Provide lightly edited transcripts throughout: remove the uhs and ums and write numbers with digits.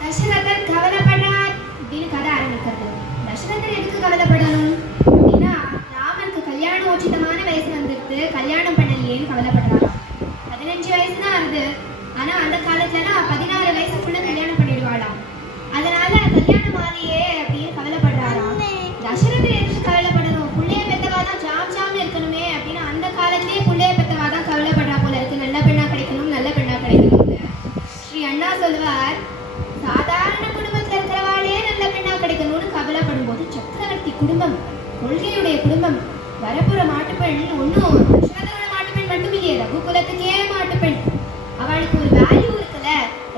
தசரதர் கவலைப்படுறார் அப்படின்னு கதை ஆரம்பிக்கிறது. தசரதர் எதுக்கு கவலைப்படணும் அப்படின்னா, ராமனுக்கு கல்யாணோச்சிதமான வயசு வந்துட்டு கல்யாணம் பண்ணலையேன்னு கவலைப்படுறாராம். 15 வயசு தான் ஆகுது. ஆனா அந்த காலத்துலலாம் 16 வயசுக்குள்ள கல்யாணம் பண்ணிடுவாளாம். அதனால கல்யாணம் ஆலையே அப்படின்னு கவலைப்படுறாராம். தசரதர் எதுக்கு கவலைப்படணும்? புள்ளைய பெத்தவாதான் ஜாம் ஜாம்னு இருக்கணுமே அப்படின்னு அந்த காலத்திலேயே புள்ளைய பெத்தவாதான் கவலைப்படுறா போல இருக்கு. நல்ல பெண்ணா கிடைக்கணும், நல்ல பெண்ணா கிடைக்கணும்னு ஸ்ரீ அண்ணா சொல்லுவார், சாதாரண குடும்பத்துல இருக்கிறவாளே நல்ல பெண்ணா கிடைக்கணும்னு கவலைப்படும் போது, சக்கரவர்த்தி குடும்பம், கொள்கையுடைய குடும்பம், வரப்புற மாட்டுப்பெண் ஒன்னும் தசரதரோட மாட்டுப்பெண் மட்டும் இல்லையே, ரகுகுலத்துக்கே மாட்டுப்பெண். அவளுக்கு ஒரு வேல்யூ இருக்குல்ல.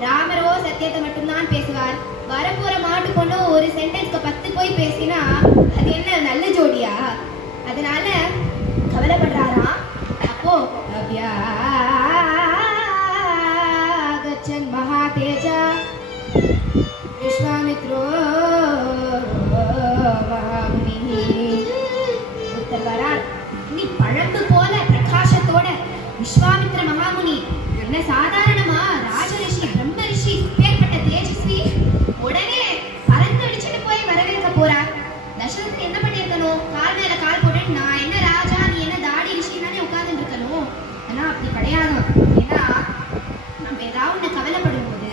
ராமரோ சத்தியத்தை மட்டும்தான் பேசுவார். வரப்போற மாட்டு பொண்ணு ஒரு சென்டென்ஸ்க்கு 10 போய் பேசினா அது என்ன நல்ல ஜோடியா? அதனால கவலைப்படுறாராம். அப்போ அவ்யாகச்சன் மகாதேஜா விஸ்வாமித்ரோ ஒருத்தர் வரார். நீ பழம்பு போல பிரகாசத்தோட விஸ்வாமித்ர மகாமுனி, என்ன சாதாரணமா ராஜரிஷி, பிரம்ம ரிஷி, பேர்பட்ட தேஜஸ்வி, உடனே பறந்து அடிச்சுட்டு போய் வரவேற்க போறார். தசரதர் என்ன பண்ணிருக்கணும்? கால் மேல கால் போட்டு, நான் என்ன ராஜா, நீ என்ன தாடி ரிஷின்னு உட்கார்ந்துட்டு இருக்கணும். ஆனா அப்படி கிடையாது. ஏன்னா நம்ம ஏதாவது ஒண்ணு கவலைப்படும் போது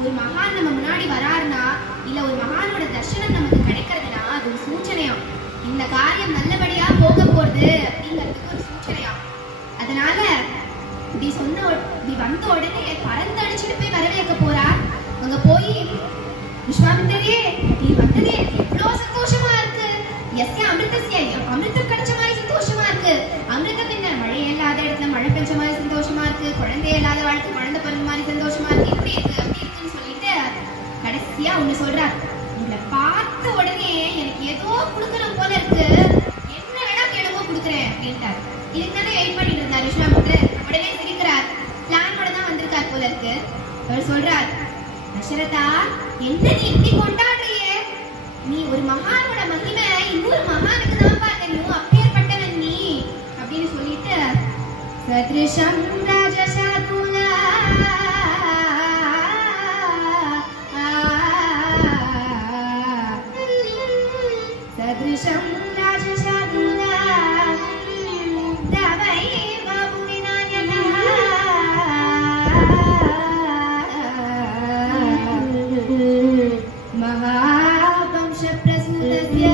ஒரு மகான் நம்ம முன்னாடி வராருன்னா, இல்ல ஒரு மகானோட தர்சனம் நமக்கு கிடைக்கிறதுனா அது ஒரு சூச்சனையாம். இந்த காரியம் நல்லபடியா போக போறது அப்படிங்கிறதுக்கு ஒரு சூச்சனையாம். அதனால இப்படி வந்த உடனே பறந்து அடிச்சுட்டு போய் வரவேற்க போறார். அங்க போய், விஸ்வாமித்திரே நீ வந்ததே எனக்கு எவ்வளவு சந்தோஷமா இருக்கு. எஸ்ய அமிர்தஸ்ய, அமிர்தம் கிடைச்ச மாதிரி சந்தோஷமா இருக்கு. அமிர்தம் என்ன, மழை இல்லாத இடத்துல மழை பெஞ்ச மாதிரி சந்தோஷமா இருக்கு. குழந்தை இல்லாத வாழ்க்கை குழந்தை பிறந்த மாதிரி சந்தோஷமா இருக்கு. இப்படி இருக்கு அப்படி இருக்குன்னு சொல்லிட்டு கடைசியா ஒண்ணு சொல்றார். உங்களை பார்த்த உடனே எனக்கு ஏதோ கொடுக்கணும் போல இருக்கு, என்ன வேணா கேளுங்க கொடுக்குறேன் அப்படின்ட்டார். இதுக்கு தானே வெயிட் பண்ணிட்டு இருந்தார் விஸ்வாமித்திரர். உடனே சிரிக்கிறார். பிளானோட தான் வந்திருக்கார் போல இருக்கு. அவர் சொல்றார், தசரதா என்ன நீ இப்படி கொண்டாடுறியே? நீ ஒரு மகானோட மகிமை இன்னொரு மகானுக்கு தான் தெரியும், அப்பேற்பட்டவன் நீ அப்படின்னு சொல்லிட்டு, சத்ருஷம் ராஜசாதுலா சத்ருஷம் ராஜசாதுலா தவை பாபு விநாயகா மகாவம்ச பிரசூதஸ்ய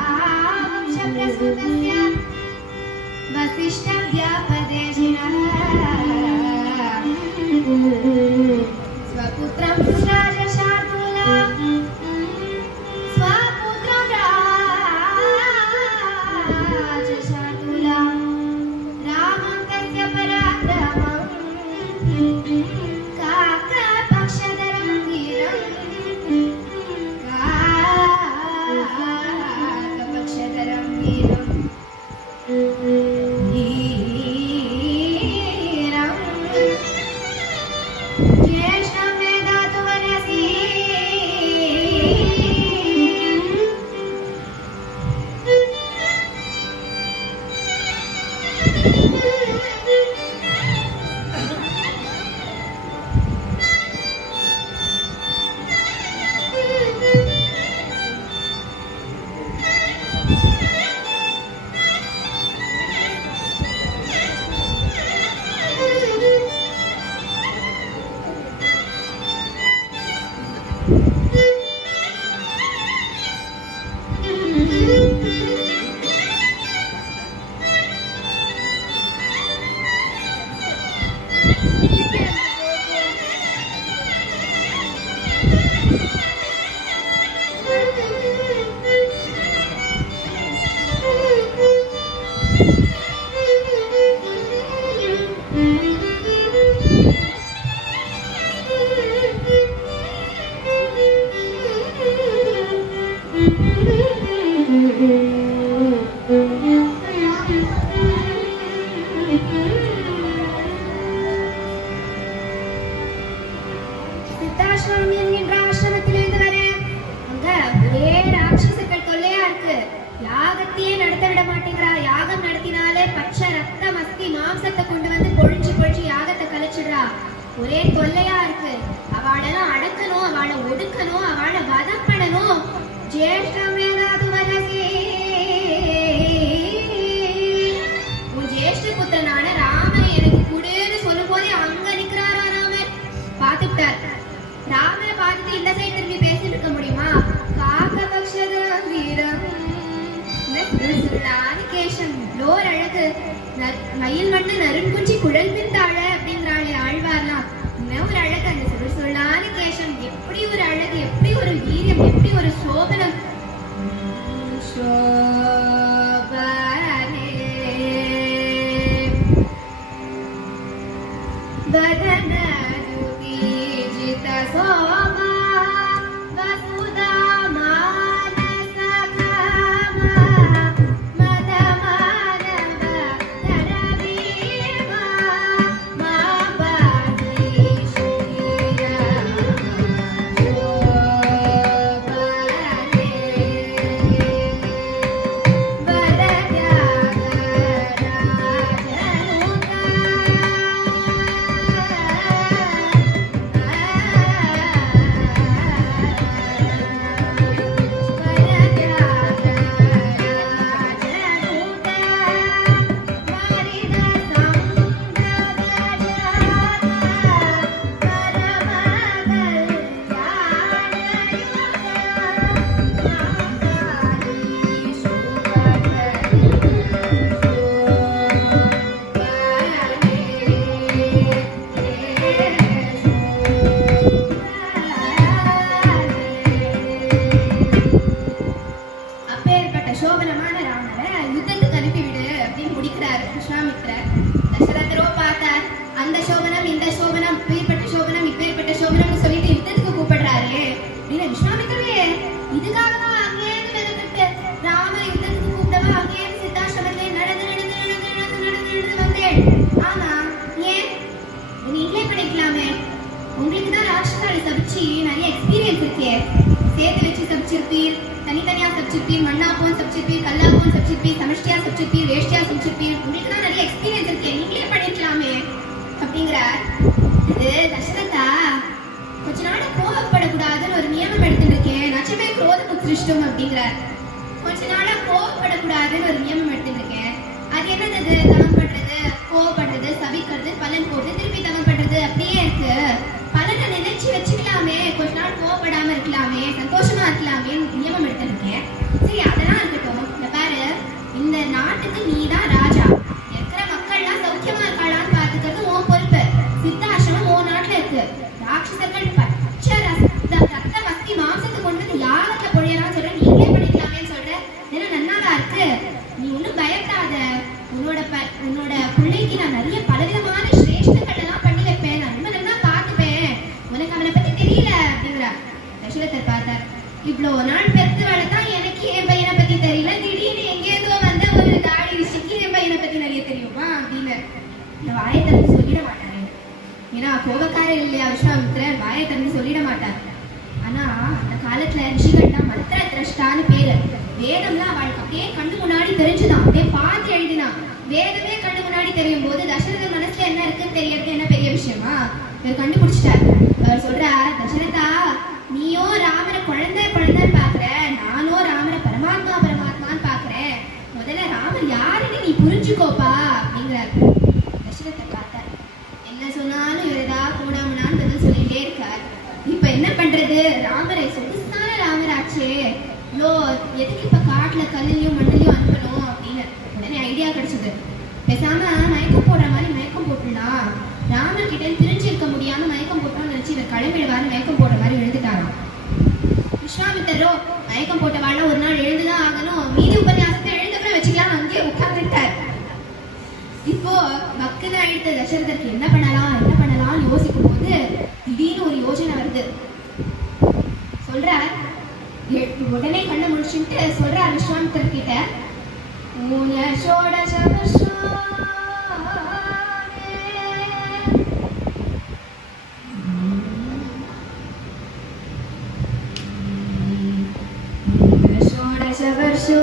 மகாவம்ச பிரசூதஸ்ய வசிஷ்ட வியாபதேசினः ஸ்வபுத்ரம் ராஜசாதுலா ஸ்வபுத்ரம் ராஜசாதுலா ராமம் தஸ்ய பராக்கிரமம் காகபக்ஷதரம் வீரம் காகபக்ஷதரம் வீரம் ீரம் ஜேஷ்டம் வேதாது வனசி யாகத்தையே நடத்த விட மாட்டேங்கிறா. யாகம் நடத்தினாலே பச்சை ரத்தம் அஸ்தி மாம்சத்தை கொண்டு வந்து பொழிஞ்சு பொழிஞ்சு யாகத்தை கழிச்சிடுறா. ஒரே தொல்லையா இருக்கு. அவளெல்லாம் அடக்கணும், அவளை ஒடுக்கணும், அவளை வதம் பண்ணணும். ஜேஷ்டம் ஏதாவது வரகே, உன் ஜேஷ்ட புத்திரனான ராமன் எனக்கு குடுன்னு சொல்லும் போதே அங்க நிக்கிறாரா ராமர். பார்த்துட்டார். ராமரை பார்த்துட்டு இந்த சைடு திரும்பி பேசிட்டு இருக்க முடியுமா? காக்க பக்ஷத வீரம் கேஷம் இவ்வளோ ஒரு அழகு. மயில் மண்ணு நறுங்குஞ்சி குழல் பிந்தாழ அப்படிங்கிறாளே ஆழ்வார்லாம். இன்னும் ஒரு அழகு. அந்த சொல்லான கேஷம் எப்படி ஒரு அழகு, எப்படி ஒரு வீரியம், எப்படி ஒரு சோபனம். சோபனே வதனதுதீஜித சோமா வசுதா மானச காமா மதமானவ தரவீமா மாபாதி ஸ்ரீயா சோபனே அப்பேற்பட்ட சோபனமான ராமரை யுத்தத்துக்கு அனுப்பிவிடு அப்படின்னு முடிக்கிறார் விஸ்வாமித்திரர். தசரதரோ பார்த்தார். அந்த சோபனம், இந்த சோபனம், இப்பேற்பட்ட சோபனம், இப்பேற்பட்ட சோபனம்னு சொல்லிட்டு யுத்தத்துக்கு கூப்பிடுறாரு அப்படின்னு விஸ்வாமித்திரவே இதுக்காகவா அங்கேயிருந்து மெனக்கட்டு ராம யுத்தத்துக்கு கூப்பிட்டவா அங்கேயிருந்து சித்தாசிரமத்திலே நடந்து நடந்து நடந்து நடந்து நடந்து நடந்து வந்தேன். ஆமா, ஏன் நீங்களே பண்ணிக்கலாமே. உங்களுக்கு தான் ராட்சசாலை சபிச்சு நிறைய எக்ஸ்பீரியன்ஸ் இருக்கே. சேர்த்து வச்சு சபிச்சிருப்பீர், தனித்தனியா சபிச்சிருப்பீர், மண்ணாப்போன்னு சபிச்சிருப்பீர், கல்லாப்போன்னு சபிச்சிருப்பீர், சமஷ்டியா சபிச்சிருப்பீர், வேஷ்டியா சபிச்சிருப்பீர். உங்களுக்கு தான் நிறைய எக்ஸ்பீரியன்ஸ் இருக்கே, நீங்களே பண்ணிக்கலாமே அப்படிங்கிறார். இது தசரதா, கொஞ்ச நாள் கோபப்படக்கூடாதுன்னு ஒரு நியமம் எடுத்துட்டு இருக்கேன். நச்சமே குரோதம் உத்ரிஷ்டம் அப்படிங்கிறார். கொஞ்ச நாளா கோபப்படக்கூடாதுன்னு ஒரு நியமம் எடுத்துட்டு இருக்கேன். அது என்னது? தவம் பண்றது, கோபப்படுறது, சபிக்கிறது, பலன் போட்டு திருப்பி தவம் பண்றது அப்படியே இருக்கு. பலனை நினைச்சு வச்சுக்கலாமே, கொஞ்ச நாள் கோபப்படாம இருக்கலாமே, சந்தோஷமா இருக்கலாமே நியமம் எடுத்திருக்கேன். சரி, அதெல்லாம் இருக்கட்டும். இந்த பாரு, இந்த நாட்டுக்கு நீ தான் ராஜா. இருக்கிற மக்கள்லாம் சௌக்கியமா இருக்காளான்னு பாத்துக்கிறது உன் பொறுப்பு. சித்தாசிரமம் உன் நாட்டுல இருக்கு. ராட்சசர்கள் பச்சை ரத்த மஸ்தி மாம்சத்தை கொண்டு வந்து யாகத்துல பொழியறான்னு சொல்ற, நீங்களே பண்ணிக்கலாமேன்னு சொல்ற. ஏன்னா நன்னாதான் இருக்கு. நீ ஒன்னும் பயப்படாத. உன்னோட பிள்ளைக்கு நான் நிறைய பலவிதமான சிரேஷ்டங்கள் எல்லாம் பண்ணி வைப்பேன். நான் ரொம்ப நல்லா பார்த்துப்பேன். உனக்கு அவனை பத்தி தெரியல அப்படிங்கிறார். தசரதர் பார்த்தார். இவ்வளவு நாள் பெத்து வளர்த்தா எனக்கு என் பையனை பத்தி தெரியல. திடீர்னு எங்கேருந்தோ வந்த ஒரு தாடி ரிஷிக்கு என் பையனை பத்தி நிறைய தெரியுமா அப்படின்னு இந்த வாயை திறந்து சொல்லிட மாட்டாரு. ஏன்னா கோபக்காரர் இல்லையா விஸ்வாமித்திரர், வாயை திறந்து சொல்லிட மாட்டார். ஆனா அந்த காலத்துல ரிஷிகள்லாம் மந்திர திரஷ்டான்னு பேரு. வேதம்லாம் அவளுக்கு அப்படியே கண்ணு முன்னாடி தெரிஞ்சுதான், அப்படியே பார்த்து எழுதினான். வேதமே கண்ணு முன்னாடி தெரியும் போது தசரதர் மனசுல என்ன இருக்குன்னு தெரியறது என்ன பெரிய விஷயமா? இவர் கண்டுபிடிச்சிட்டார். அவர் சொல்றார், தசரதா, நீயோ ராமரை குழந்தைன்னு பாக்குற, நானோ ராமரை பரமாத்மான்னு பாக்குறேன். முதல்ல ராமர் யாருன்னு நீ புரிஞ்சுக்கோப்பா அப்படிங்கிறார். தசரதர் பார்த்தார். என்ன சொன்னாலும் இவர் ஏதாவது கூடாமனான்னு பதில் சொல்லிட்டே இருக்கார். இப்ப என்ன பண்றது? ராமரை சொகுசான ராமராச்சே, இவ்வளோ எதுக்கு இப்ப காட்டுல கல்லையும் மண்ணிலையும் அனுப்பணும் அப்படின்னு உடனே ஐடியா கிடைச்சது. பேசாம மயக்கம் போடுற மாதிரி மயக்கம் போட்டுடலாம். ராமர் கிட்ட தெரிஞ்சிருக்க முடியாம மயக்கம் போட்டோம்னு நினைச்சு இவர் கிளம்பிடுவாரு. மயக்கம் போடுற மாதிரி எழுந்துட்டாராம். விஸ்வாமித்திரோ மயக்கம் போட்டவாழ ஒரு நாள் எழுந்துதான் ஆகணும், மீதி உபன்யாசத்தை எழுந்தப்பறம் வச்சுக்கலாம் அங்கேயே உட்கார்ந்துட்டார். இப்போ பக்தனை அழைத்த தசரதற்கு என்ன பண்ணலாம்னு யோசிக்கும் போது திடீர்னு ஒரு யோசனை வருது. சொல்றார், உடனே கண்ணை முடிச்சுட்டு சொல்றார் விஸ்வாமித்திரர் கிட்ட, षोडश वर्षो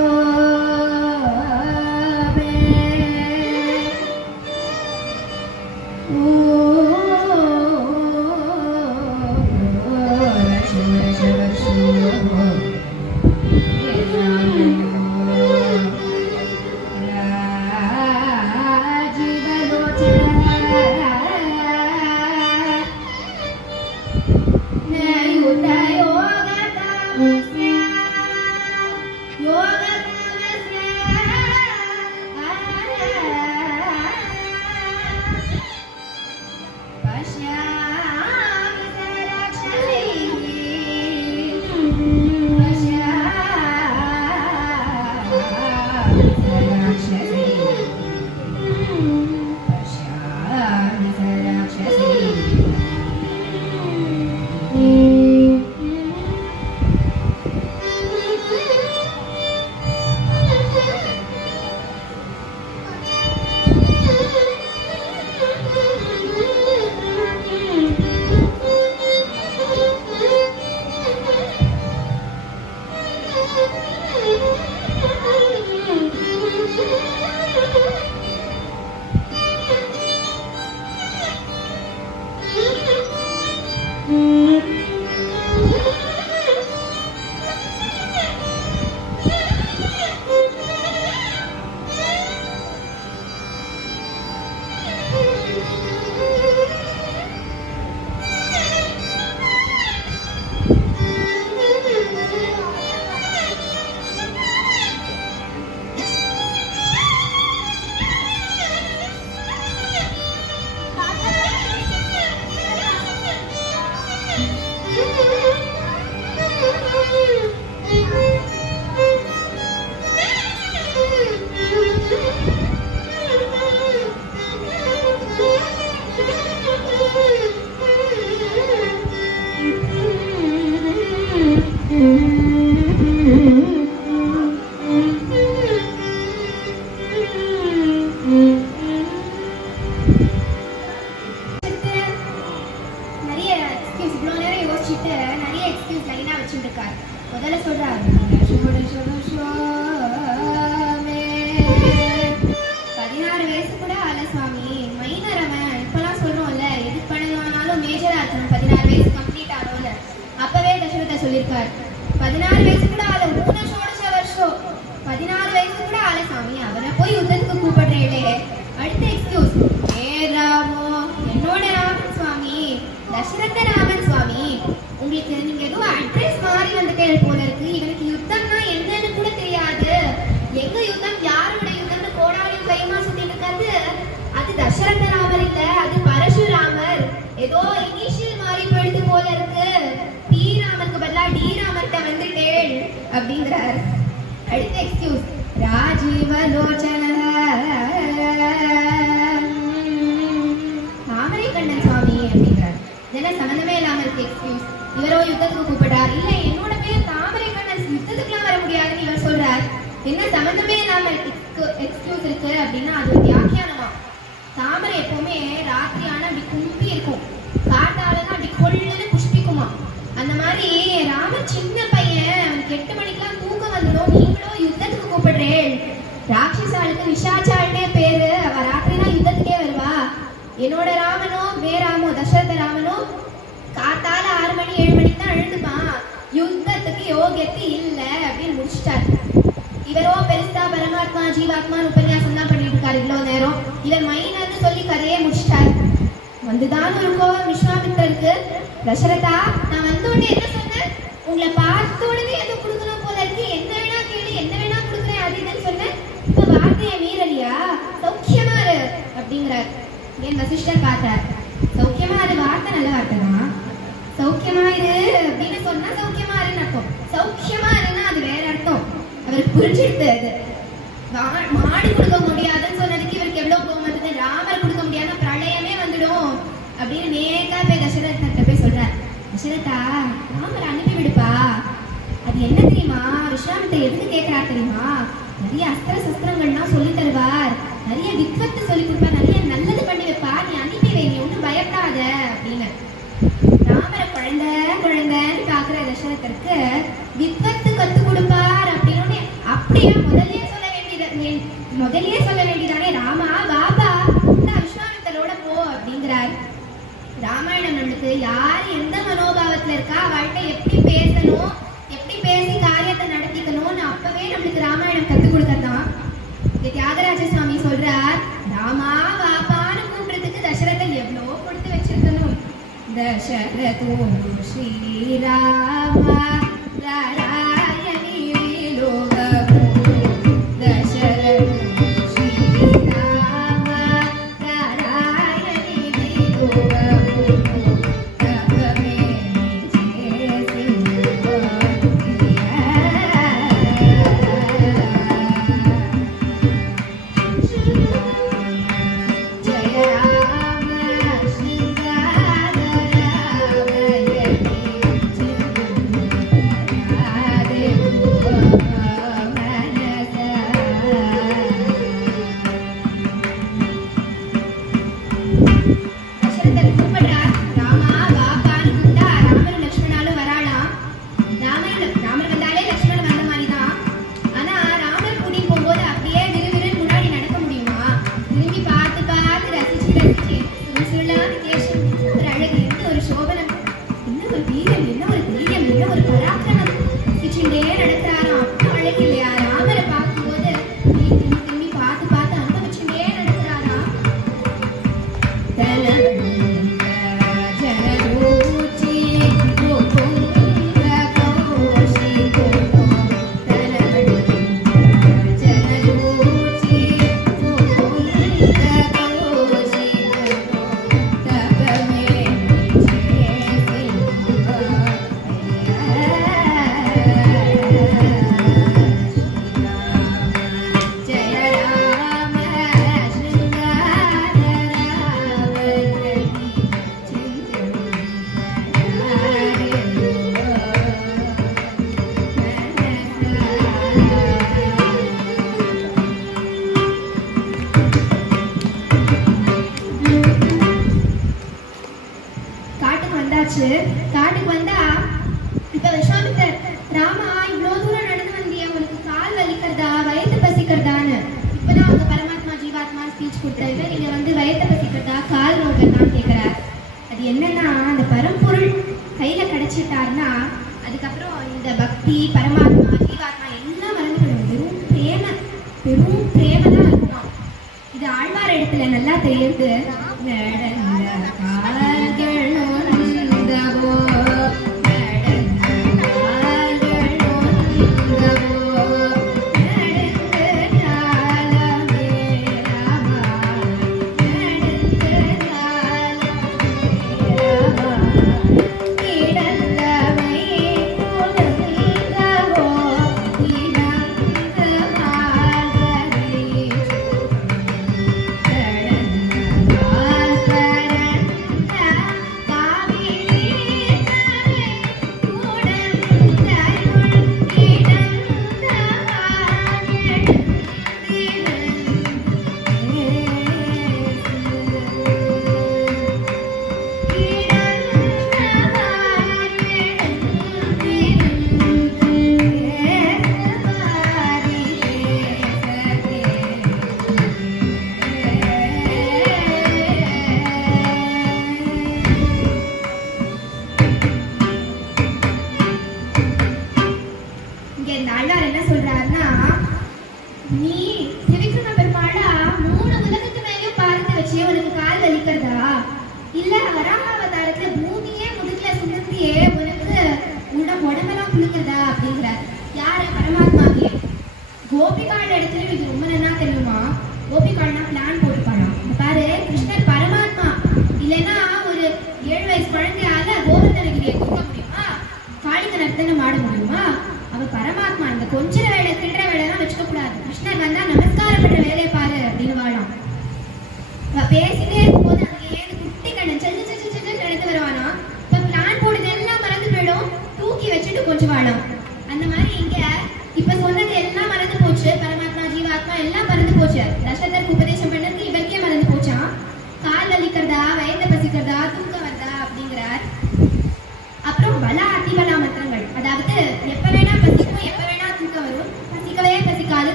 முதல்ல சொல்றாரு 16 வயசு கூட ஆல சுவாமி, மைனர் அவன். இப்பெல்லாம் சொல்றோம்ல, எது பண்ணலாம்னாலும் மேஜரா இருக்கணும். 16 வயசு கம்ப்ளீட் ஆகல. அப்பவே தசரத சொல்லியிருக்காரு 16 வயசு கூட ஆல, 3 வருஷம் 16 வயசு கூட ஆல சுவாமி, அவரை போய் யுத்தத்துக்கு கூப்பிடுறேளே. அடுத்த எக்ஸ்கியூஸ், ராமோ என்னோட ராமன் சுவாமி, தசரத ராமன் சுவாமி. உங்களுக்கு நீங்க ஏதோ அட்ரஸ் மாறி வந்துட்டே போல இருக்கு. இவனுக்கு யுத்தம்னா என்னன்னு கூட தெரியாது. எங்க யுத்தம், யாரோட யுத்தம்னு கோடாலியும் கையுமா சுத்திட்டு இருக்காது. அது தசரத ராமர் இல்ல, அது பரசுராமர். ஏதோ இனிஷியல் மாறி போயிடுது போல இருக்கு. டி ராமருக்கு பதிலா டி ராமர்கிட்ட வந்துட்டேள் அப்படிங்கிறார். அடுத்த எக்ஸ்கியூஸ், ராஜீவலோச்சன தாமரை கண்ணன் சுவாமி அப்படிங்கிறார். இதெல்லாம் சம்பந்தமே இல்லாம இருக்கு எக்ஸ்கியூஸ். இவரோ யுத்தத்துக்கு கூப்பிட்டார். இல்ல, என்னோட பேர் தாமரை கண்ணன், யுத்தத்துக்குலாம் வர முடியாதுன்னு இவர் சொல்றார். என்ன சம்பந்தமே இல்லாம எக்ஸ்கியூஸ் இருக்கு அப்படின்னா அது வியாக்கியானமா. தாமரை எப்பவுமே ராத்திரி ஆனா அப்படி கும்பி இருக்கும், காத்தாலதான் அப்படி கொள்ளுன்னு புஷ்பிக்குமா. அந்த மாதிரி ராமன் சின்ன பையன், அவனுக்கு 8 மணிக்கெல்லாம் தூக்கம் வந்துடும். நீங்களோ யுத்தத்துக்கு கூப்பிடுறேன். ராட்சசாளுக்கு விஷாச்சாள்னே பேரு. அவ ராத்திரினா யுத்தத்துக்கே வருவா. என்னோட ராமனோ வேறாமோ தசரத ராமனோ காத்தால 6 மணி 7 மணிக்கு தான் எழுந்துப்பான். யுத்தத்துக்கு யோகியத்து இல்ல அப்படின்னு முடிச்சிட்டாரு. இவரோ பெருசா பரமாத்மா ஜீவாத்மான்னு உபன்யாசம் தான் பண்ணிட்டு இருக்காரு இவ்வளவு நேரம். இவர் மைனர்னு சொல்லி கதையே முடிச்சிட்டாரு. வந்துதான் ஒரு கோவம் விஸ்வாமித்திரருக்கு. தசரதா, நான் வந்த உடனே என்ன சொன்னேன்? உங்களை பார்த்த உடனே எது கொடுக்கணும் போல இருக்கு, என்ன வேணா கேளு, என்ன வேணா கொடுக்குறேன் அது இதுன்னு சொன்னேன். இப்ப வார்த்தையை மீறலியா? சௌக்கியமா இரு அப்படிங்கிறார். என் வசிஷ்டர் பார்த்தார். சௌக்கியமா இரு வார்த்தை நல்ல வார்த்தை தான். சௌக்கியமா இரு அப்படின்னு சொன்னா சௌக்கியமா இருன்னு அர்த்தம். சௌக்கியமா இருன்னா அது வேற அர்த்தம். அவருக்கு புரிஞ்சிடுது. அது மாடு கொடுக்க முடியாதுன்னு சொன்னதுக்கு இவருக்கு எவ்வளவு கோவம் வந்தது. ராமர் கொடுக்க முடியாதுன்னா பிரளயமே வந்துடும் அப்படின்னு நேக்கா போய் தசரதர்கிட்ட போய் சொல்றார். தசரதா, ராமர் அனுப்பி விடுப்பா. அது என்ன தெரியுமா, விஸ்வாமித்திரர் எதுக்கு கேட்கிறார் தெரியுமா? நிறைய அஸ்திர சஸ்திரங்கள்லாம் சொல்லி தருவார், நிறைய வித்வத்து சொல்லி கொடுப்பார், நிறைய நல்லது பண்ணி வைப்பா. நீ அனுப்பி வை, நீ ஒன்றும் பயப்படாத அப்படின்னு. ராமரை குழந்தைன்னு பாக்குற தசரதருக்கு வித்வத்து கத்து கொடுப்பார் அப்படின்னு அப்படியே முதல்லயே சொல்ல வேண்டியதானே. ராமா பாபா விஸ்வாமித்தரோட போ அப்படிங்கிறார். ராமாயணம் நம்மளுக்கு யார் எந்த மனோபாவத்துல இருக்கா, அவள்கிட்ட எப்படி பேசணும், எப்படி பேசி காரியத்தை நடத்திக்கணும்னு அப்பவே நம்மளுக்கு ராமாயணம் கத்துக் கொடுக்கறதான். தியாகராஜ சுவாமி சொல்றார், ராமா பாபான்னு கூப்பிடுறதுக்கு தசரதன் எவ்வளோ கொடுத்து வச்சிருக்கணும். தசரதோ ஸ்ரீராமா நாராயணி லோகமோ தசரதோ ஸ்ரீராமா நாராயணி லோகமோ வந்தாச்சு. காட்டுக்கு வந்தா இப்ப விஸ்வாமித்தர், ராமா இவ்வளவு தூரம் நடந்து வந்தியே, உனக்கு கால் வலிக்கிறதா வயிற்று பசிக்கிறதான்னு இப்பதான் அவங்க பரமாத்மா ஜீவாத்மா ஸ்பீச் கொடுத்தாரு. நீங்க வந்து வயிற்று பசிக்கிறதா கால் நோக்கிறதான்னு கேட்கிறார். அது என்னன்னா, அந்த பரம்பொருள் கையில கிடைச்சிட்டாருன்னா அதுக்கப்புறம் இந்த பக்தி பரமாத்மா ஜீவாத்மா எல்லாம் மறந்து போயிடும். பெரும் பிரேம தான் இருக்குமா. இது ஆழ்வார் இடத்துல நல்லா தெரியுது.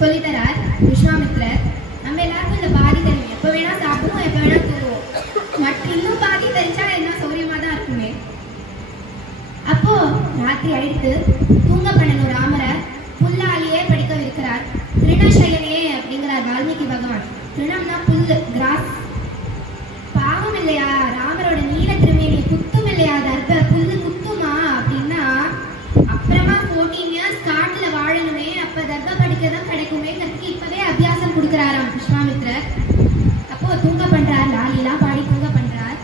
சொல்லித்தரார் விஸ்வாமித்ரர். நம்ம எல்லாருக்கும் இந்த பாதி தெரியும், எப்ப வேணா சாப்பிடுவோம், எப்ப வேணா தூங்குவோம். மற்ற இன்னும் பாதி தெரிஞ்சா என்ன சௌரியமா தான் இருக்குமே. அப்போ ராத்திரி அடித்து தூங்க பண்ணணும் ராமரை. புல்லாலேயே படிக்க வைக்கிறார். திருணசயனே அப்படிங்கிறார் வால்மீகி பகவான். திருணம்னா புல்லு, கிராஸ். பாவம் இல்லையா ராமரோட நீல திருமேனி, குத்தும் இல்லையா தர்ப புல்லு குத்துமா அப்படின்னா, அப்புறமா 14 இயர்ஸ் காட்டுல வாழணுமே, அப்ப தர்ப படிக்கதான் கிடைக்குமே கத்தி இப்பவே அபியாசம் கொடுக்கிறாராம் விஸ்வாமித்ரர். அப்போ தூங்க பண்றார், லாலிலாம் பாடி தூங்க பண்றார்.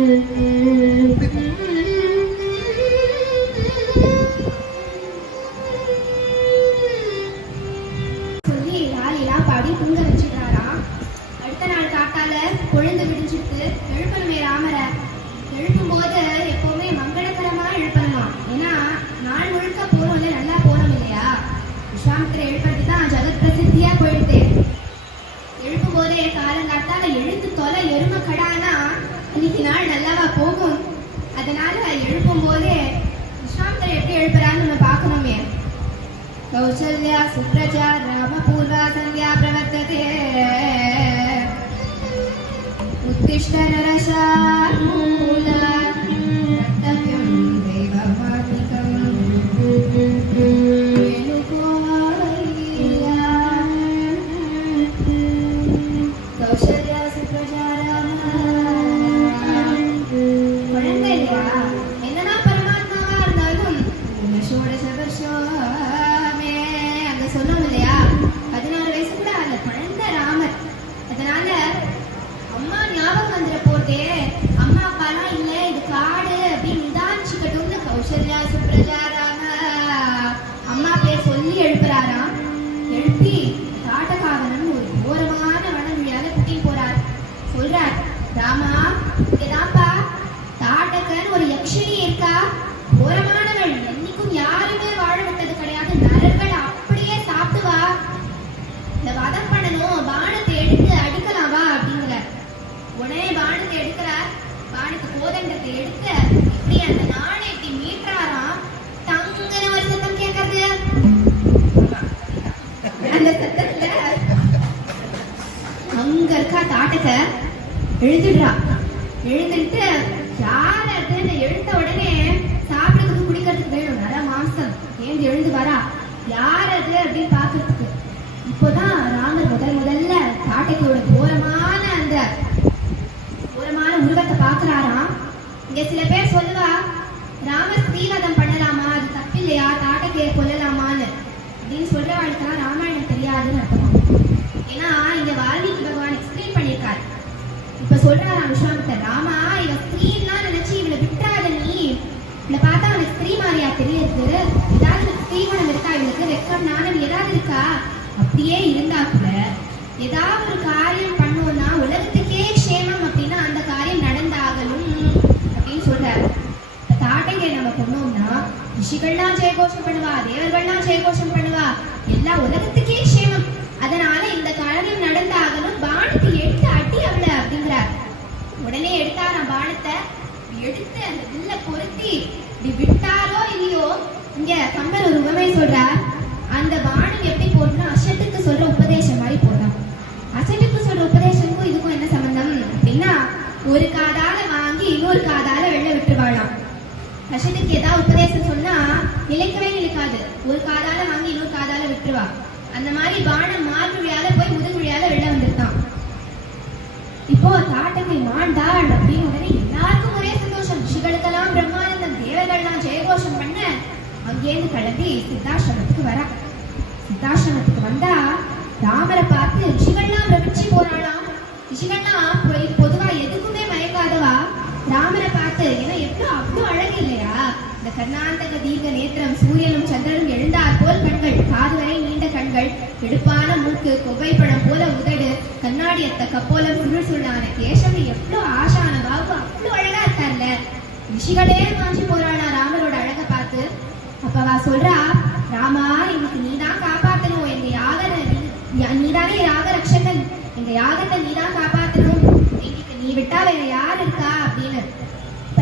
சொல்லி லாலிலாம் பாடி தூங்க வச்சுட்டாரா. அடுத்த நாள் காட்டால கொழுந்து விடிஞ்சிட்டு எழுப்பணுமே ராமரை. எழுப்பும் போது எப்பவுமே மங்களகரமா எழுப்பணுமா. ஏன்னா நாள் முழுக்க போறோம் இல்லை, நல்லா போறோம் இல்லையா. விஸ்வாமித்திர எழுப்புறது தான் ஜெகத் பிரசித்தியா போயிடுது. எழுப்பும் போதே காலங்காத்தால எழுத்து தொலை எரும கடானா இன்னைக்கு நாள் நல்லாவா போகும். அதனால எழுப்பும் போதே விஸ்வாமித்திர எப்படி எழுப்புறான்னு நம்ம பார்க்கணுமே. கௌசல்யா சுப்ரஜா ராம பூர்வா சந்தியா பிரவர்த்ததே உத்திஷ்ட நரசார்மூல கர்த்தவ்யம் தெய்வமாத்மிகம் கௌசல்யா சுப்ரஜா ராம. குழந்தை இல்லையா, என்னதான் பரமாத்மாவா இருந்தாலும் ஷோடச வருஷமே அங்க சொன்னோம் இல்லையா, 16 வயசு கூட அந்த குழந்தை ராமர். அதனால அம்மா ஞாபகம் வந்துட போதே அம்மா அப்பாலாம் இல்லை, இது காடு அப்படின்னு நிதானிச்சுக்கட்டும்னு கௌசல்யா சுப்ரஜா ராம அம்மா பேர் சொல்லி எழுப்புறாராம். எழுப்பி காட்டகாவனம் ஒரு கோரமான வனவழியால கூட்டிட்டு போறார். சொல்றார், ராமா இங்கதான்ப்பா தாட்டகன்னு ஒரு யக்ஷினி இருக்கா, கோரமானவள், என்னைக்கும் யாருமே வாழ விட்டது கிடையாது, நரர்கள் அப்படியே சாப்பிடுவா, இந்த வதம் பண்ணணும், பானத்தை எடுத்து அடிக்கலாம் வா அப்படிங்கிற. உடனே பானத்தை எடுக்கிறார். பானத்து கோதண்டத்தை எடுத்து இப்படி அந்த நாணயத்தை மீட்டுறாராம். தங்கன ஒரு சத்தம் கேட்கறது. அந்த சத்தத்துல அங்க இருக்கா தாட்டக எழுதிடுறா. எழுதிட்டு யார் அதுன்னு எழுத்த உடனே சாப்பிடறதுக்கு குடிக்கிறதுக்கு வேணும் நல்ல மாம்சம் ஏந்து எழுந்து வரா. யார் அது அப்படின்னு பாக்குறதுக்கு இப்போதான் ராமர் முதல்ல தாட்டகையோட கோரமான அந்த கோரமான உருவத்தை பாக்குறாராம். இங்க சில பேர் சொல்லுவா, ராமர் ஸ்ரீவதம் பண்ணலாமா, அது தப்பு இல்லையா, தாட்டகையை கொல்லலாமான்னு அப்படின்னு சொல்றவாளுக்கெல்லாம் ராமாயணம் தெரியாதுன்னு அர்த்தம். ஏன்னா இங்க வால்மீகி பகவான் எக்ஸ்பிளைன் பண்ணியிருக்காரு. இப்ப சொல்றாராம் விஸ்வாமித்தர், ராமா இவ ஸ்திரீன்லாம் நினைச்சு இவளை விட்டுறாத, நீ இவளை பார்த்தா அவனுக்கு ஸ்திரீ மாதிரியா தெரியுது, ஏதாவது ஸ்திரீகுணம் இருக்கா, இவளுக்கு வெக்கம் நாணம் ஏதாவது இருக்கா, அப்படியே இருந்தா கூட ஏதாவது ஒரு காரியம் பண்ணோம்னா உலகத்துக்கே க்ஷேமம் அப்படின்னா அந்த காரியம் நடந்தாகணும் அப்படின்னு சொல்றாரு. தாட்டகை நம்ம பண்ணோம்னா ரிஷிகள்லாம் ஜெயகோஷம் பண்ணுவா, தேவர்கள்லாம் ஜெயகோஷம் பண்ணுவா, எல்லா உலகத்துக்கே க்ஷேமம், அதனால இந்த காரியம் நடந்தாகணும், பானத்தை எடுத்து அடி அவளை அப்படிங்கிறார். உடனே எடுத்தாராம் பானத்தை. எடுத்து அந்த வில்ல பொருத்தி இப்படி விட்டாரோ இல்லையோ, இங்க கம்பர் ஒரு உவமை சொல்றார். அந்த பானம் எப்படி போடணும், அசட்டுக்கு சொல்ற உபதேசம் மாதிரி போடணும். அசட்டுக்கு சொல்ற உபதேசமுக்கும் இதுக்கும் என்ன சம்பந்தம் அப்படின்னா, ஒரு காதால வாங்கி இன்னொரு காதால வெளில விட்டுருவாளாம். அசட்டுக்கு ஏதாவது உபதேசம் சொன்னா நிலைக்கவே நிலைக்காது, ஒரு காதால வாங்கி இன்னொரு காதால விட்டுருவா. அந்த மாதிரி பானம் மார்குழியால போய் முதுகுழியால வெளில வந்துருந்தான். இப்போ தாட்டகை மாண்டாள் அப்படின்னு உடனே எல்லாருக்கும் ஒரே சந்தோஷம். ரிஷிகளுக்கெல்லாம் பிரம்மானந்தம், தேவர்கள்லாம் ஜெயகோஷம் பண்ண அங்கேருந்து கிளம்பி சித்தாசிரமத்துக்கு வரா. சித்தாசிரமத்துக்கு வந்தா ராமரை பார்த்து ரிஷிகள்லாம் பிரமிச்சு போறாளாம். ரிஷிகள்லாம் பொதுவா எதுக்குமே மயங்காதவா ராமரை பார்த்து, ஏன்னா எவ்வளவு அவ்வளவு அழகு இல்லையா, இந்த கர்ணாந்தக தீர்க்க நேத்திரம், சூரியனும் சந்திரனும் எழுந்தார் போல் கண்கள், காது வரை நீண்ட கண்கள், எடுப்பான மூக்கு, கொவ்வைப்பழம் போல உதடு, கண்ணாடி அத்த கப்போலம், சுருள் சுருளான கேசம், எவ்வளவு ஆசான பாபு, அவ்வளவு அழகா இருக்கார்ல. ரிஷிகளே மாஞ்சி போறாளா ராமரோட அழகை பார்த்து. அப்பவா சொல்றா, ராமா இன்னைக்கு நீதான் காப்பாத்தணும், எங்க நீதானே யாக ரக்ஷகன், எங்க யாகத்தை நீதான் காப்பாத்தணும், இன்னைக்கு நீ விட்டா வேற யார் இருக்கா அப்படின்னு.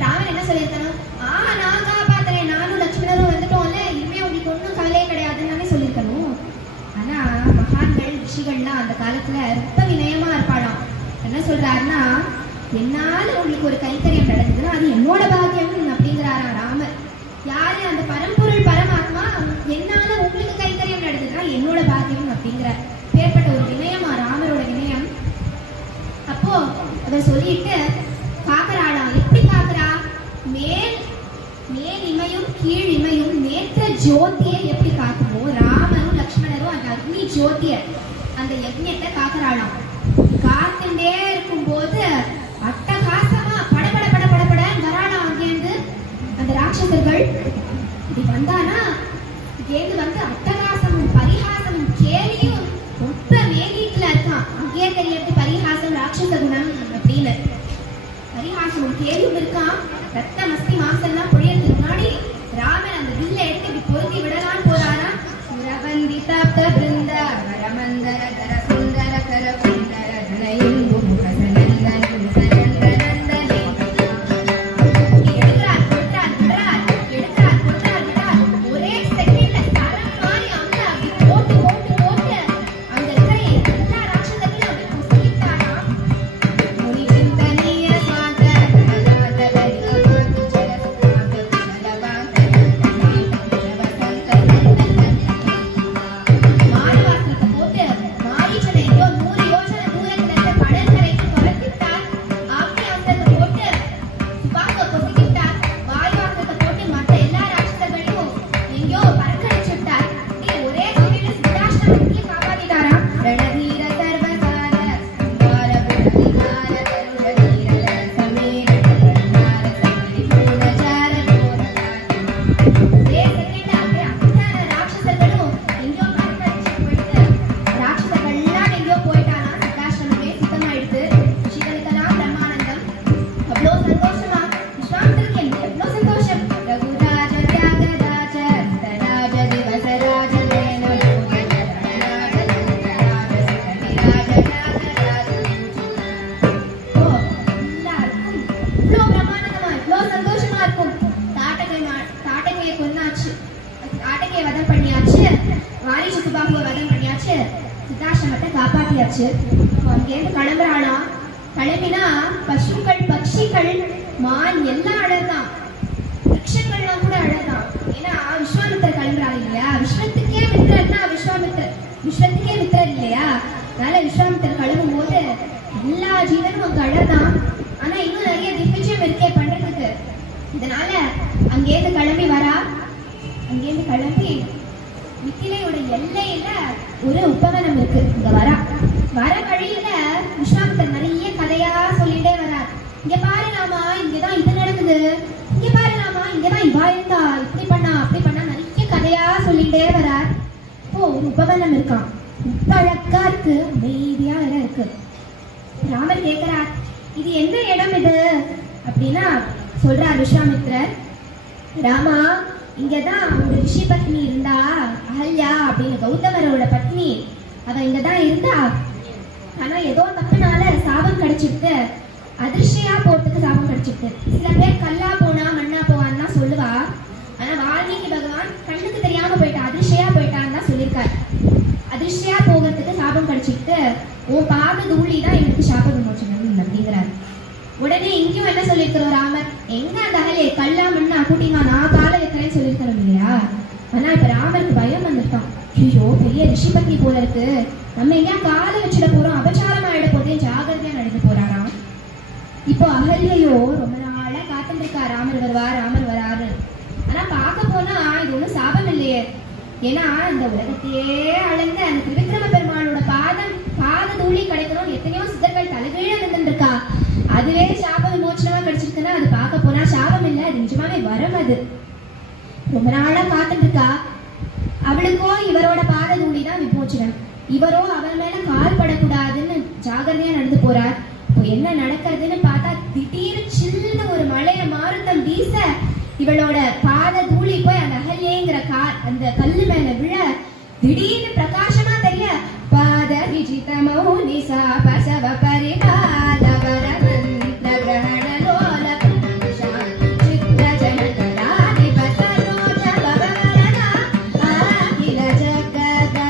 ராமன் என்ன சொல்லியிருக்கணும், நான் காப்பாத்துறேன், நானும் லட்சுமணரும் வந்துட்டோம்ல, இனிமே உங்களுக்கு ஒன்றும் கவலையே கிடையாதுன்னு சொல்லியிருக்கணும். ஆனா மகான்கள் ரிஷிகள்லாம் அந்த காலத்துல ரொம்ப வினயமா இருப்பாளாம். என்ன சொல்றாருன்னா, என்னால உங்களுக்கு ஒரு கைத்தறியம் நடந்ததுன்னா அது என்னோட பாக்கியம் அப்படிங்கிறாரா ராமர். யாரு, அந்த பரம்பொருள் பரமாத்மா, என்னால உங்களுக்கு கைத்தறியம் நடந்ததுன்னா என்னோட பாக்கியம் அப்படிங்கிற பேர்பட்ட ஒரு வினயமா ராமரோட வினயம். அப்போ அதை சொல்லிட்டு காக்கறாளாம். எப்படி காக்கறா, மேல் இமையும் கீழ் இமையும் நேற்ற ஜோதியை எப்படி காக்குமோ, ராமனும் லக்ஷ்மணரும் அந்த அக்னி ஜோதிய அந்த யஜ்ஞத்தை காக்கறாளாம். காத்துட்டே இருக்கும் போது அட்டகாசமா படபட படபட பரிகாசனம் அப்படின்னு. பரிகாசமும் கேலியும் இருக்கான். ரத்த மஸ்தி மாசெல்லாம் பொழியறதுக்கு முன்னாடி ராமன் அந்த வில்லை எடுத்து இப்படி பொருத்தி விடலான்னு போறாரா. சுரவந்தி தப்த பிருந்த வரமந்தர தர சுந்தர கர சுந்தர தனயும் காப்பாத்தியாச்சு. அங்கேருந்து கிளம்புறானா. கிளம்பினா பசுக்கள் பட்சிகள் மான் எல்லாம் அழகான், விரக்ஷங்கள்லாம் கூட அழகான். ஏன்னா விஸ்வாமித்திரர் கிளம்புறாங்க இல்லையா, விஸ்வத்துக்கே மித்திரன்னா விஸ்வத்துக்கே மித்திரர் இல்லையா. அதனால விஸ்வாமித்திரர் கிளம்பும் போது எல்லா ஜீவனும் அங்க அழகான். ஆனா இன்னும் நிறைய திவ்விஜயம் இருக்கே பண்றதுக்கு. இதனால அங்கேருந்து கிளம்பி வரா. அங்கேருந்து கிளம்பி மித்திலையோட எல்லையில ஒரு உபவனம் இருக்கு. இங்க வர வழியில விஸ்வாமித்திரர் நிறைய கதையா சொல்லிட்டே வரார். இங்க பாரு ராமா, இங்கதான் இது நடக்குது, இங்க பாரு ராமா, இங்கதான் இவா இருந்தா, இப்படி பண்ணா அப்படி பண்ணா, நிறைய கதையா சொல்லிட்டே வரார். ஒரு உபவனம் இருக்கான், உப்பழக்கா இருக்கு, அமைதியா வேற இருக்கு. ராமர் கேட்கிறார், இது எந்த இடம் இது அப்படின்னா சொல்றார் விஸ்வாமித்திரர், ராமா இங்கதான் ஒரு ரிஷி பத்னி இருந்தா, அகல்யா அப்படின்னு கௌதமரோட பத்னி, அவ இங்கதான் இருந்தா. ஆனா ஏதோ தப்புனால சாபம் கிடைச்சிட்டு, அதிர்ஷ்டையா போறதுக்கு சாபம் கிடைச்சிட்டு. சில பேர் கல்லா போனா மண்ணா போவான்னு தான் சொல்லுவா. ஆனா வால்மீகி பகவான் கண்ணுக்கு தெரியாம போயிட்டா, அதிர்ஷ்டையா போயிட்டான்னு தான் சொல்லியிருக்காரு. அதிர்ஷ்டையா போகிறதுக்கு சாபம் கிடைச்சிட்டு, உன் பாத தூளி தான் எனக்கு சாப விமோசனம் அப்படிங்கிறார். உடனே இங்கேயும் என்ன சொல்லியிருக்கிறோம் ராமர், எங்க அந்த அகலே கல்லா மண்ணா கூட்டிமா, நான் காலை வைக்கிறேன்னு சொல்லியிருக்கிறோம் இல்லையா. ஆனா இப்ப ராமருக்கு பயம் வந்துட்டான். ஐயோ பெரிய ரிஷி பத்னி போல இருக்கு, நம்ம எங்கேயா காலை வச்சிட போறோம், அபச்சாரம் ஆயிட போதே, ஜாகிரதையா நடந்து போறாராம். இப்போ அகல்யையோ ரொம்ப நாளா காத்துட்டு இருக்கா, ராமர் வருவார் ராமர் வராரு. ஆனா பார்க்க போனா இது ஒண்ணும் சாபம் இல்லையே. ஏன்னா இந்த உலகத்தையே அளந்த அந்த திரிவிக்ரம பெருமாளோட பாத தூளி கிடைக்கணும் எத்தனையோ சித்தர்கள் தலைகீழ விழுந்துட்டு இருக்கா. அதுவே சாப விமோச்சனமா கிடைச்சிருக்குன்னா அது பார்க்க போனா சாபம் இல்லை, அது நிஜமாவே வரம். அது ரொம்ப நாளா காத்துட்டு இருக்கா. அவளுக்கோ இவரோட பாத தூளி தான் விமோச்சனம். இவரோ அவர் மேல கால் படக்கூடாதுன்னு ஜாகிரதையா நடந்து போறார். இப்போ என்ன நடக்கிறதுன்னு பார்த்தா திடீர்னு சில்லுன்னு ஒரு மழைய மாருத்தம் வீச இவளோட பாத தூளி போய் அந்த அகல்யேங்கிற அந்த கல்லு மேல விழ திடீர்னு பிரகாசமா தெரிய, பாத விஜித மௌனிசா பசவ பரிபால வரமந்திர கிரஹண லோல புருஷா சித்ர ஜனகலாதி பசரோஜ பவவரனா அகில ஜகதானந்த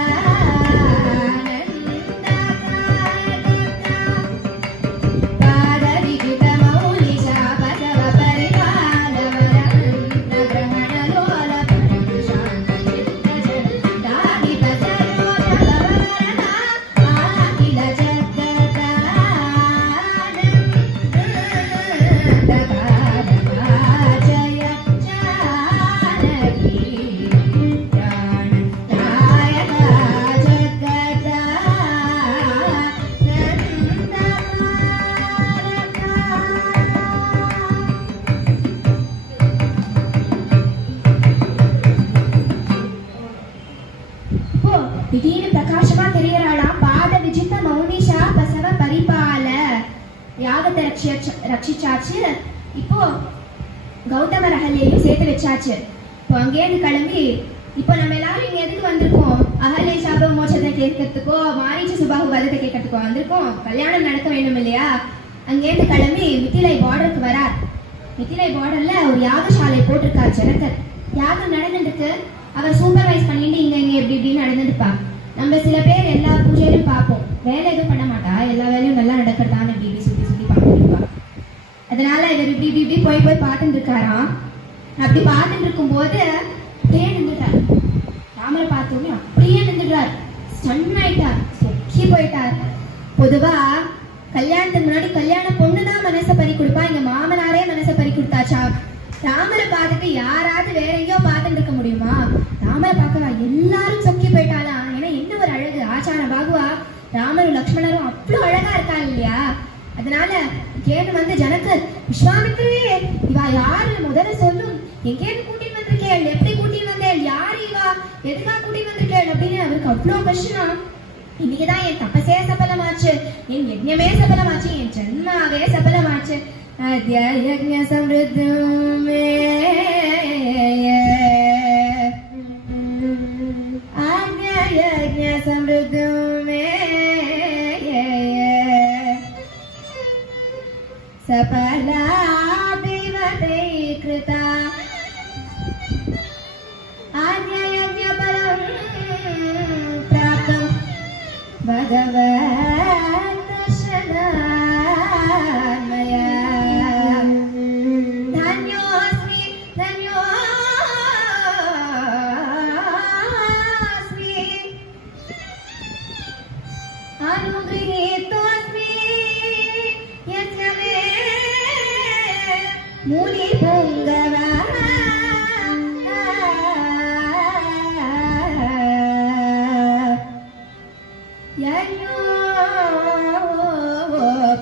பாத விஜித மௌனிசா பசவ பரிபால வரமந்திர கிரஹண லோல புருஷா சித்ர ஜனகலாதி பசரோஜ பவவரனா அகில ஜகதானந்த யாகத்தை ரட்சிச்சாச்சு. இப்போ கௌதமர் அகல்யையும் சேர்த்து வச்சாச்சு. இப்போ அங்கேருந்து கிளம்பி இப்போ நம்ம எல்லாரும் இங்க எதுக்கு வந்திருக்கோம்? அகல்ய சாப மோட்சத்தை கேட்கறதுக்கோ மாரீச்ச சுபாகு வதத்தை கேட்கறதுக்கோ வந்திருக்கோம். கல்யாணம் நடக்க வேண்டும் இல்லையா? அங்கேருந்து கிளம்பி மிதிலை பார்டருக்கு வரார். மிதிலை பார்டர்ல ஒரு யாகசாலை போட்டிருக்கார் ஜனகர். யாகம் நடந்துருக்கு. அவர் சூப்பர்வைஸ் பண்ணிட்டு இங்க இப்படி இப்படின்னு நடந்துருப்பா. நம்ம சில பேர் எல்லா பூஜையிலும் பார்ப்போம், வேலை எதுவும் பண்ண மாட்டா, எல்லா வேலையும் நல்லா நடக்கிறதான்னு இப்படி இப்படி சுத்தி சுத்தி பார்த்துருப்பா. அதனால இவர் இப்படி இப்படி இப்படி போய் பார்த்துட்டு இருக்காராம். அப்படி பார்த்துட்டு இருக்கும் போது அப்படியே நின்றுட்டார். ராமரை பார்த்தோன்னே அப்படியே நின்றுட்டார். ஸ்டன் ஆயிட்டார், சொக்கி போயிட்டார். பொதுவா கல்யாணத்துக்கு முன்னாடி கல்யாண பொண்ணுதான் மனசை பறி கொடுப்பா. இங்க மாமனாரே மனசை பறி கொடுத்தாச்சா? ராமரை பார்த்துட்டு யாராவது வேற எங்கேயோ பார்த்துட்டு இருக்க முடியுமா? ராமரை பார்க்கவா எல்லாரும் சொக்கி போயிட்டாளா? ஏன்னா என்ன ஒரு அழகு! ஆச்சார பாகுவா ராமரும் லக்ஷ்மணரும் அவ்வளவு அழகா இருக்காங்க இல்லையா? அதனால கேட்டு வந்து ஜனகர், விஸ்வாமித்திரே இவா யாரு முதல்ல சொல்லும், எங்கேன்னு கூட்டிட்டு வந்திருக்கேள், எப்படி கூட்டிட்டு வந்தேள், யாரு இவா, எதுக்கா கூட்டிட்டு வந்திருக்கேள் அப்படின்னு அவருக்கு அவ்வளோ கஷ்டம். இன்னைக்குதான் என் தபசே சபலமாச்சு, என் யஜ்ஞமே சபலமாச்சு, என் ஜன்மாவே சபலமாச்சு. யஜ்ஞ சம்ருத்தமே யஜ்ஞ சம்ருத்தமே சபலா தேவதை கிருதா ஆத்யயஜ்ஞ பலம் பிராப்தம் பகவத் தர்ஷனான்மயா தன்யோஸ்மி தன்யோஸ்மி அனுகிரஹீதோஸ்மி யஜ்ஞமே முனி புங்கவா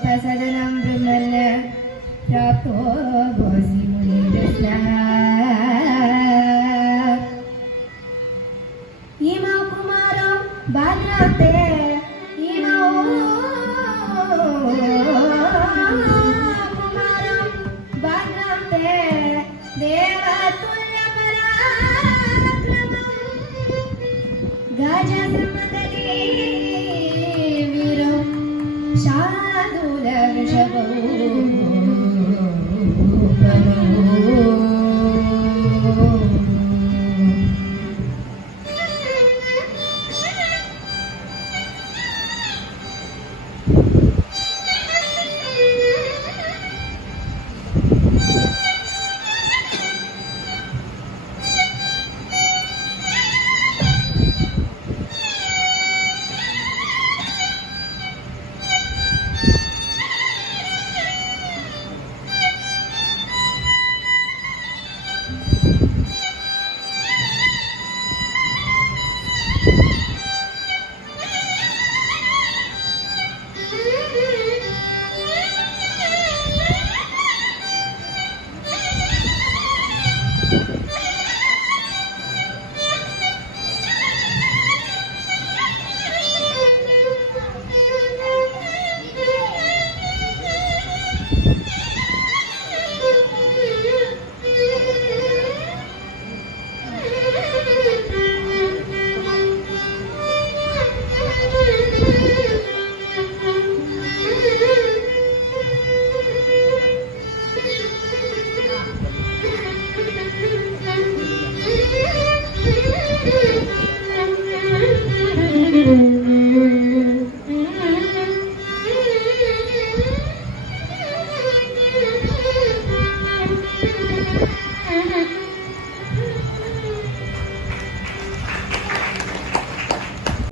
பிரசதனம் பிரம்மல்ல பிராப்தோ போசி முனிரஸ்னஹ இமா குமாரோ பாத்ராந்தே இமா குமாரோ பாத்ராந்தே தேவதுல்ய பராக்ரமம் கஜசமதகி शादूल वृषभो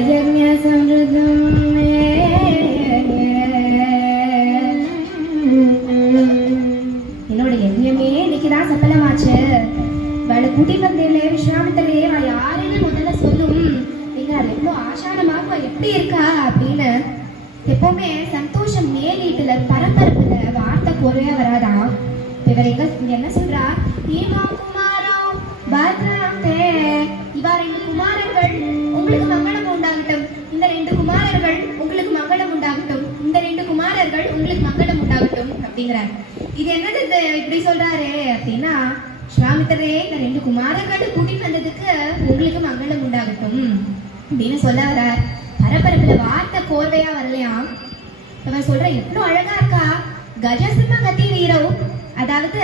यज्ञ समृद्धम என்னோட யஜ்ஞமே இன்னைக்குதான் சபலமாச்சு. வேலை கூட்டி வந்தேன்ல விஸ்வாமித்திரே, யாருன்னு முதல்ல சொல்லும். நீங்க அது எவ்வளவு ஆசானமாக எப்படி இருக்கா அப்படின்னு. எப்பவுமே சந்தோஷம் மேலீட்டுல பரபரப்புல வார்த்தை குறைய வராதான். இவர் என்ன சொல்றா, ஈமா குமாரோ பத்ராந்தே, இவா ரெண்டு குமாரர்கள் உங்களுக்கு மங்களம் உண்டாகட்டும், இந்த ரெண்டு குமாரர்கள் உங்களுக்கு மங்களம் உண்டாகட்டும், இந்த ரெண்டு குமாரர்கள் உங்களுக்கு மங்களம் உண்டாகட்டும். வேண்டும் அப்படிங்கிறார். இது என்னது இப்படி சொல்றாரு அப்படின்னா, விஸ்வாமித்திரரே இந்த 2 குமாரர்கள் கூட்டிட்டு வந்ததுக்கு உங்களுக்கு மங்களம் உண்டாகட்டும் அப்படின்னு சொல்ல வர்றார். பரபரப்புல வார்த்தை கோர்வையா வரலையா. அவர் சொல்ற எவ்வளவு அழகா இருக்கா. கஜசிம்ம கதி வீரவு, அதாவது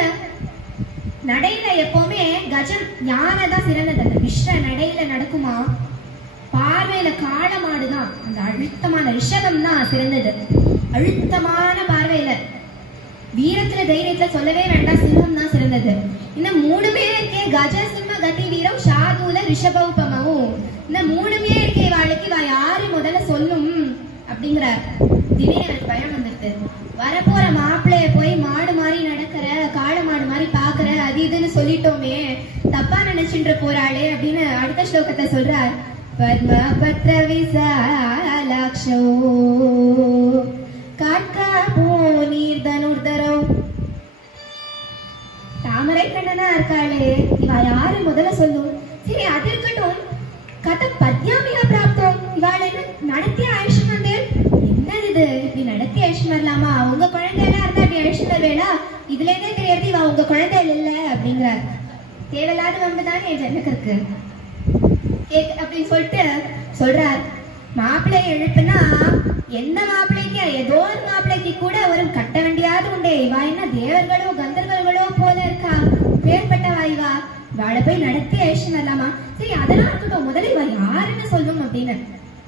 நடையில எப்பவுமே கஜம் யானைதான் சிறந்தது. அந்த விஸ்வ நடையில நடக்குமா, பார்வையில காளமாடுதான், அந்த அழுத்தமான ரிஷபம் தான் சிறந்தது. அழுத்தமான பார்வையில, வீரத்துல தைரியத்துல சொல்லவே வேண்டாம், சிங்கம் தான் சிறந்தது. இந்த 3மே இருக்கே, கஜ சிம்ம கதி வீரம் ஷாதூல ரிஷபௌபமவும், இந்த 3மே இருக்கே வாழ்க்கை வா யாரு முதல்ல சொல்லும் அப்படிங்கிறார். திடீர்னு எனக்கு பயம் வந்துட்டு, வரப்போற மாப்பிள்ளைய போய் மாடு மாதிரி நடக்கிற, காளை மாடு மாதிரி பாக்குற, அது இதுன்னு சொல்லிட்டோமே, தப்பா நினைச்சுட்டு போறாளே அப்படின்னு அடுத்த ஸ்லோகத்தை சொல்றார். பத்மபத்ர விசாலாக்ஷோ காட்காபோ நீர்தனுர்தரோ. தாமரை கண்ணனா இருக்காளே, இவ யாரு முதல்ல சொல்லும். சரி அது இருக்கட்டும், கதை பத்யாமியா பிராப்தம், இவாள் என்ன நடத்திய ஆயுஷம் வந்து என்னது இது, இப்படி நடத்திய ஆயுஷம் வரலாமா, உங்க குழந்தையெல்லாம் இருந்தா இப்படி ஆயுஷம் வருவேடா, இதுல இருந்தே தெரியாது இவ உங்க குழந்தை இல்ல அப்படிங்கிறார். தேவையில்லாத வம்புதான் என் ஜனகருக்கு அப்படின்னு சொல்லிட்டு சொல்றார். மாப்பிள்ளைய எழுப்புனா எந்த மாப்பிள்ளைக்கு, ஏதோ ஒரு மாப்பிள்ளைக்கு கூட ஒரு கட்ட வேண்டியாவது உண்டே, இவா என்ன தேவர்களோ கந்தர்வர்களோ போல இருக்கா, பேர்பட்டவா இவா, வாழ போய் நடத்தி ஐஷன் வரலாமா. சரி அதெல்லாம் இருக்கட்டும், முதல்ல இவா யாருன்னு சொல்லும் அப்படின்னு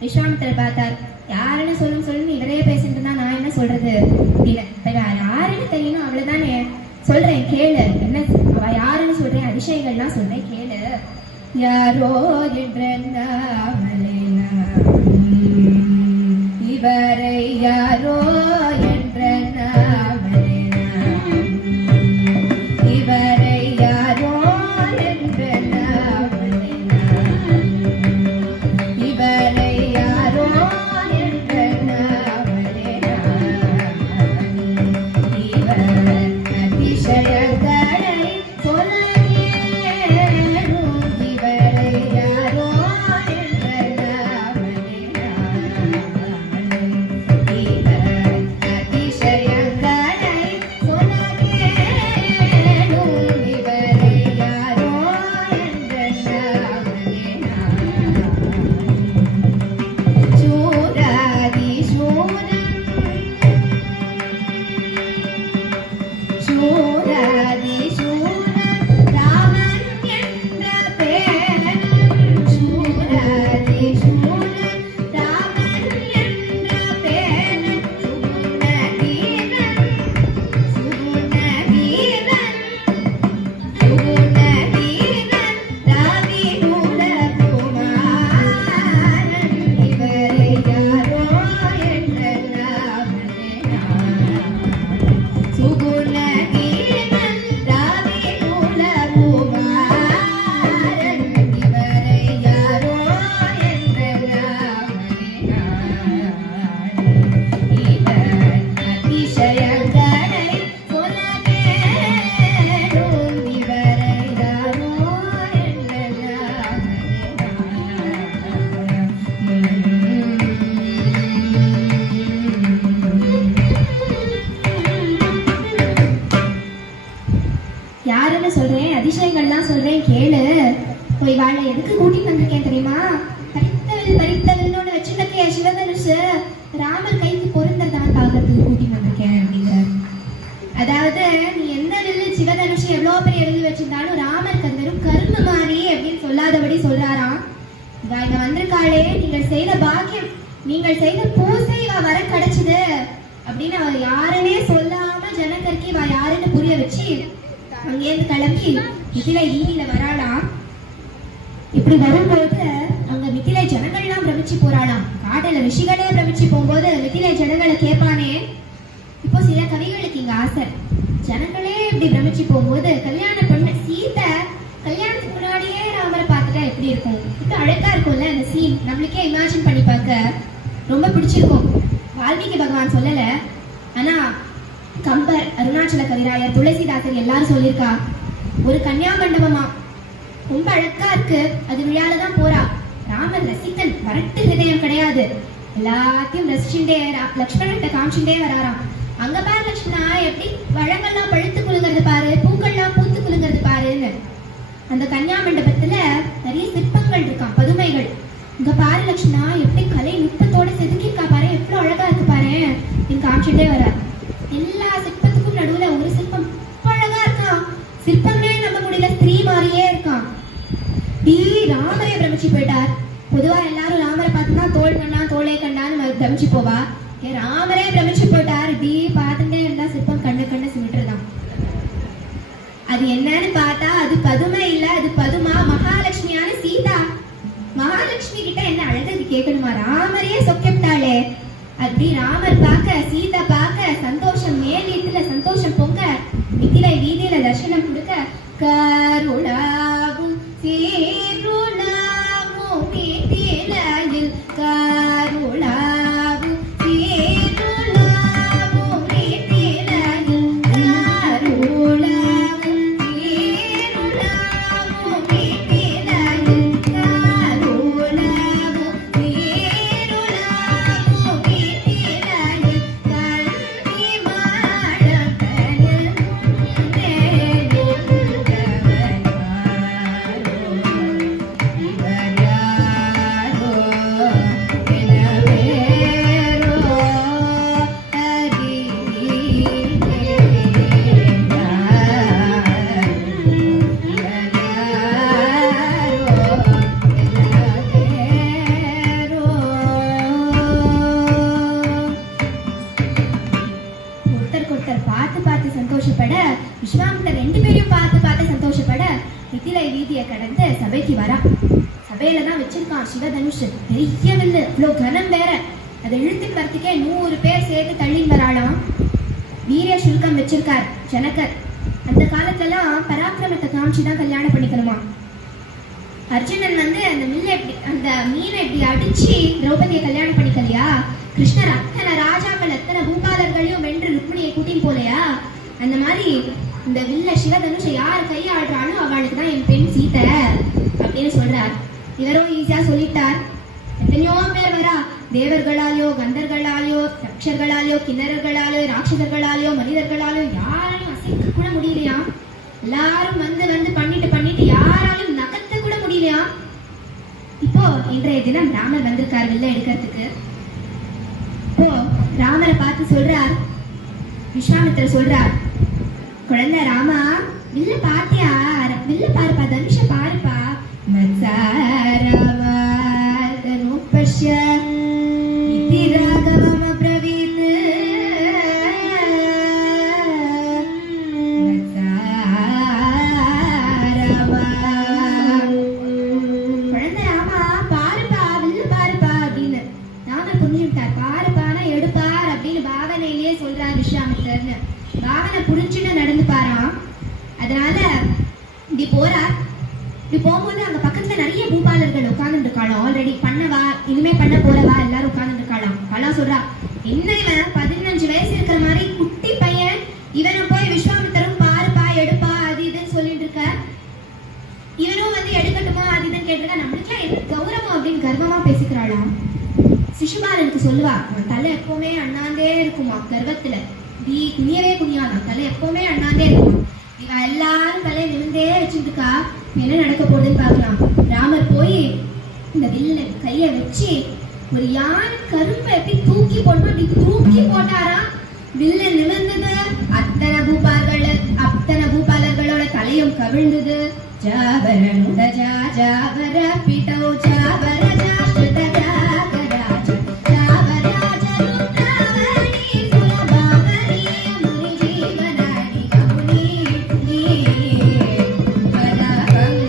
விஸ்வாமித்திரர் பார்த்தார். யாருன்னு சொல்லும் சொல்லுன்னு இவரே பேசிட்டு இருந்தா நான் என்ன சொல்றது அப்படின்னு. யாருன்னு தெரியணும் அவ்வளவுதானே, சொல்றேன் கேளு, என்ன அவ யாருன்னு சொல்றேன், அதிசயங்கள்லாம் சொல்றேன் கேளு. யாரோ என்றாமலே இவரை யாரோ என்ற நாமலே, இவரை யாரோ என்ற நாமலே, இவரை யாரோ என்ற நாமலே, இவர் அதிசயங்களை சொல்லி இவரை யாரோ என்ற நாமலே, சொல்றேன், அதிசயங்கள்லாம் சொல்றேன் கேளு. போய் வாழ எதுக்கு கூட்டிட்டு வந்திருக்கேன் தெரியுமா, பறித்தவில் பறித்தவில்னு ஒண்ணு வச்சிருக்க சிவதனுஷு ராமர் கைக்கு பொருந்ததான் பாக்கிறதுக்கு கூட்டிட்டு வந்திருக்கேன் அப்படிங்கிற. அதாவது நீ எந்த வில்லு சிவதனுஷு எவ்வளவு பெரிய வில்லு வச்சிருந்தாலும் ராமருக்கு அது வெறும் கரும்பு மாதிரி அப்படின்னு சொல்லாதபடி சொல்றாராம். இவ இங்க வந்திருக்காளே, நீங்கள் செய்த பாக்கியம், நீங்கள் செய்த பூசை இவ வர கிடைச்சது அப்படின்னு அவர் யாருன்னே சொல்லாம ஜனகருக்கு இவ யாருன்னு புரிய வச்சு அங்கேருந்து கிளம்பி மிதிலை வீதியில வராளாம். இப்படி வரும்போது அங்க மிதிலை ஜனங்கள்லாம் பிரமிச்சு போறாளாம். காடல ரிஷிகளே பிரமிச்சு போகும்போது மிதிலை ஜனங்களை கேட்பானே. இப்போ சில கவிகளுக்கு இங்க ஆசை, ஜனங்களே இப்படி பிரமிச்சு போகும்போது கல்யாண பொண்ணு சீதை கல்யாணத்துக்கு முன்னாடியே ராமரை பார்த்துட்டா எப்படி இருக்கும், இப்போ அழகா இருக்கும்ல அந்த சீன், நம்மளுக்கே இமேஜின் பண்ணி பார்க்க ரொம்ப பிடிச்சிருக்கும். வால்மீகி பகவான் சொல்லல, ஆனா கம்பர், அருணாச்சல கவிராயர், துளசிதாசர் எல்லாரும் சொல்லியிருக்கா. ஒரு கன்னியா மண்டபமா ரொம்ப அழகா இருக்கு, அது விழாலதான் போறா. ராமர் ரசிகன், வரட்டு ஹிருதயம் கிடையாது, எல்லாத்தையும் ரசிச்சுட்டே லக்ஷ்மணன் காமிச்சுட்டே வராராம். அங்க பார் லக்ஷ்மணா பழங்கள்லாம் பழுத்து குலுங்கிறது பாரு, பூக்கள்லாம் பூத்து குலுங்கிறது பாருன்னு. அந்த கன்னியா மண்டபத்துல நிறைய சிற்பங்கள் இருக்கான், பதுமைகள். இங்க பாரு லட்சுமணா, எப்படி கலை நுட்பத்தோட செதுக்கிருக்கா பாரு, எவ்வளவு அழகா இருக்கு பாரு எனக்கு காமிச்சுட்டே வர. எல்லா சிற்பத்துக்கும் நடுவுல ஒரு சிற்பம் அழகா இருக்கான். சிற்பமே நம்ப முடியல, ஸ்திரீ மாதிரியே இருக்கான். ராமரே பிரமிச்சு போயிட்டார். பொதுவா எல்லாரும் ராமரை பார்த்துன்னா தோல் கண்ணா தோளே கண்ணான்னு பிரமிச்சு போவா. ராமரே பிரமிச்சு போயிட்டார். பார்த்துட்டே இருந்தா சிற்பம் கண்ணு கண்ணு சிமிட்டுறதான். அது என்னன்னு பார்த்தா அது பதுமை இல்ல, அது பதுமா, மகாலட்சுமியான சீதா. மகாலட்சுமி கிட்ட என்ன அழகு கேட்கணுமா, ராமரையே சொக்கிட்டாளே. அப்படி ராமர் பார்க்க சீதா பார்க்க சந்தோஷம் மேல் வீட்டுல சந்தோஷம் பொங்க மிதிலை வீதியில தர்சனம் கொடுக்க கருளாவும் சீருளாவும் வீதிலையில் கருளாவும் சீருளாவும் வீதிலையில் கருளாவும் சீருளாவும் வீதிலையில் கருளாவும் சீருளாவும் வீதிலையில் கல்வி மாடக்கனில் சந்தோஷப்பட, விஸ்வாமித்திரர் ரெண்டு பேரையும் பார்த்து சந்தோஷப்பட மிதிலை வீதியை கடந்து சபைக்கு வரா. சபையில தான் வச்சிருக்கான் சிவதனுஷ், பெரிய வில்லு, இவ்வளவு கனம் வேற. அதை இழுத்துட்டு வரத்துக்கே 100 பேர் சேர்த்து தள்ளின்னு வராளாம். வீரிய சுல்கம் வச்சிருக்கார் ஜனகர். அந்த காலத்துலாம் பராக்கிரமத்தை காமிச்சுதான் கல்யாணம் பண்ணிக்கணுமா. அர்ஜுனன் அந்த அந்த மீனை இப்படி அடிச்சு திரௌபதியை கல்யாணம் பண்ணிக்கலையா. கிருஷ்ணர் அத்தனை ராஜாக்கள் அத்தனை பூபாலர்களையும் வென்று ருக்மிணியை கூட்டின்னு போலையா. அந்த மாதிரி இந்த வில்ல சிவதனுஷை யார் கையாடுறாலும் அவளுக்கு தான் என் பெண் சீதை அப்படின்னு சொல்றார். இவரும் ஈஸியா சொல்லிட்டார். எத்தனையோ பேர் வரா, தேவர்களாலேயோ கந்தர்களாலேயோ ரக்ஷர்களாலேயோ கிண்ணறர்களாலேயோ ராட்சசர்களாலேயோ மனிதர்களாலேயோ யாராலையும் அசைக்க கூட முடியலையா. எல்லாரும் வந்து பண்ணிட்டு யாராலும் நகர்த்த கூட முடியலையா. இப்போ இன்றைய தினம் ராமர் வந்திருக்கார் வில்ல எடுக்கிறதுக்கு. இப்போ ராமரை பார்த்து சொல்றார், விஸ்வாமித்திரர் சொல்றார், குழந்தை ராமா, வில்ல பாத்தியா, வில்ல பாருப்பா, தனுஷ பாருப்பா. மத்சாரவாதனுபஷ்ய இதி ராகவம் அப்ரவீத். குழந்தை ராமா பாருப்பா, வில்ல பாருப்பா அப்படின்னு. ராமர் புரிஞ்சுட்டார். பாருப்பானா எடுப்பார் அப்படின்னு பாவனையிலேயே சொல்றார் விஸ்வாமித்திரர்னு. பாவனை புரிஞ்சுன்னு நடந்து பாராம். அதனால இப்படி போறார். இப்படி போகும்போது அங்க பக்கத்துல நிறைய பூபாலர்கள் உட்கார்ந்து இருக்காளாம். ஆல்ரெடி பண்ணவா, இனிமே பண்ண போறவா எல்லாரும் உட்கார்ந்து இருக்காளாம். கலா சொல்றா, என்ன இவன் 15 வயசு இருக்கிற மாதிரி குட்டி பையன், இவனும் போய் விஸ்வாமித்திரரும் பாருப்பா எடுப்பா அது இதுன்னு சொல்லிட்டு இருக்க. இவனும் எடுக்கட்டுமா அது இதுன்னு கேட்டிருக்கா. நம்மளுக்குலாம் எது கௌரவம் அப்படின்னு கர்வமா பேசிக்கிறாளாம். சிசுபாலனுக்கு சொல்லுவா, அவன் தலை எப்பவுமே அண்ணாந்தே இருக்குமா கர்வத்துல. குனியவே குனியாதான், தலை எப்பவுமே அண்ணாந்தே இருக்குமா. இவன் எல்லாரும் தலையை நிமிந்தே வச்சுருக்கா. என்ன நடக்க போகுதுன்னு பாக்கலாம். ராமர் போய் இந்த வில்ல கைய வச்சு ஒரு யானை கரும்பை எப்படி தூக்கி போடணும் அப்படி தூக்கி போட்டாரா. வில்ல நிமிர்ந்தது. அத்தனை பூபாலர்களோட தலையும் கவிழ்ந்தது. ஜாவர நுடஜா ஜாவர பிடௌ ஜாவர ஜாஷ்ட ஜாகராஜ ஜாவராஜ ருத்ராவணி சுரபாவணி முனி ஜீவனானி கமுனி பதகம்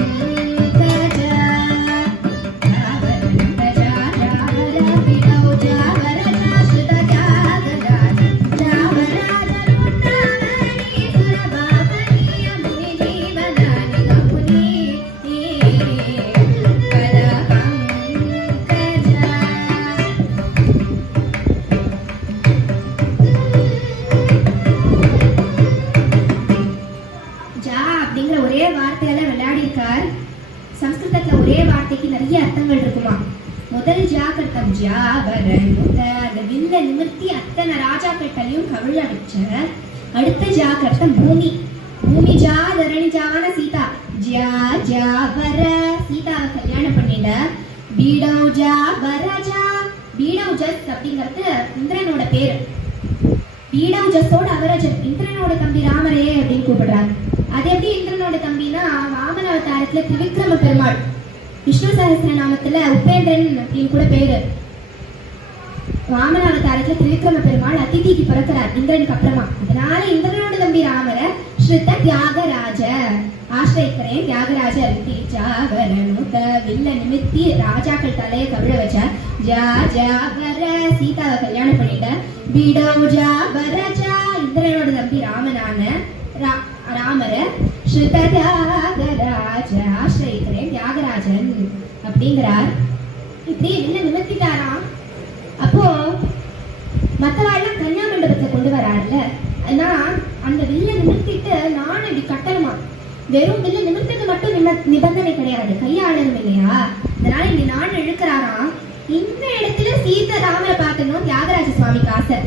கஜா ஜாவர நுடஜா ஜாவர பிடௌ ஜாவர ஜாஷ்ட ஜாகராஜ ஜாவராஜ ருத்ராவணி சுரபாவணி முனி ஜீவனானி கமுனி சம்ஸ்கிருதத்துல ஒரே வார்த்தைக்கு நிறைய அர்த்தங்கள் இருக்குமா. முதல் ஜாகர்த்தம் ஜாவர அந்த வில்ல நிமிர்த்தி அத்தனை ராஜாக்கள்கிட்டையும் கவிழ வச்ச. அடுத்த ஜாக்கு அர்த்தம் பூமி. பூமி ஜா தரணி ஜாவான சீதா. ஜா ஜா வர சீதாவை கல்யாணம் பண்ணிட. பீடவ் ஜா வரஜா. பீடவ் ஜஸ் அப்படிங்கிறது இந்திரனோட பேரு. பீடவ் ஜஸோட அவரஜன் இந்திரனோட தம்பி ராமரே அப்படின்னு கூப்பிடுறாரு. அது எப்படி இந்திரனோட தம்பினா, வாமன அவதாரத்துல திரிவிக்ரம பெருமாள், விஷ்ணு சஹஸ்ர நாமத்துல உபேந்திரன் அப்படின்னு கூட பேரு. வாமன அவதாரத்துல திரிவிக்ரம பெருமாள் அதிதிக்கு பிறக்கிறார் இந்திரனுக்கு அப்புறமா. அதனால இந்திரனோட தம்பி ராமர ஸ்ருத தியாகராஜ ஆசிரிக்கிறேன். தியாகராஜர் ஜாகரனுத வில்ல நிமித்தி ராஜாக்கள் தலையை கவிழ வச்ச. ஜா ஜாகர சீதாவை கல்யாணம் பண்ணிட்ட. பீடவ் ஜாகரஜா இந்திரனோட தம்பி ராமனான ராமர ஸ்ருத தியாகராஜ ஆசிரிக்கிறேன் தியாகராஜன் அப்படிங்கிறார். இப்படி வில்ல நிமித்திட்டாராம். அப்போ மத்தவாள்லாம் கன்னியா மண்டபத்தை கொண்டு வராருல்ல, ஆனா அந்த வில்ல நிமித்திட்டு நானும் இப்படி கட்டணுமா. வெறும் வில்ல நிமித்தது மட்டும் நிபந்தனை கிடையாது, கையாளணும் இல்லையா. அதனால இங்க நானும் இழுக்கிறாராம். இந்த இடத்துல சீதா ராமரை பார்க்கணும் தியாகராஜ சுவாமிக்கு ஆசை.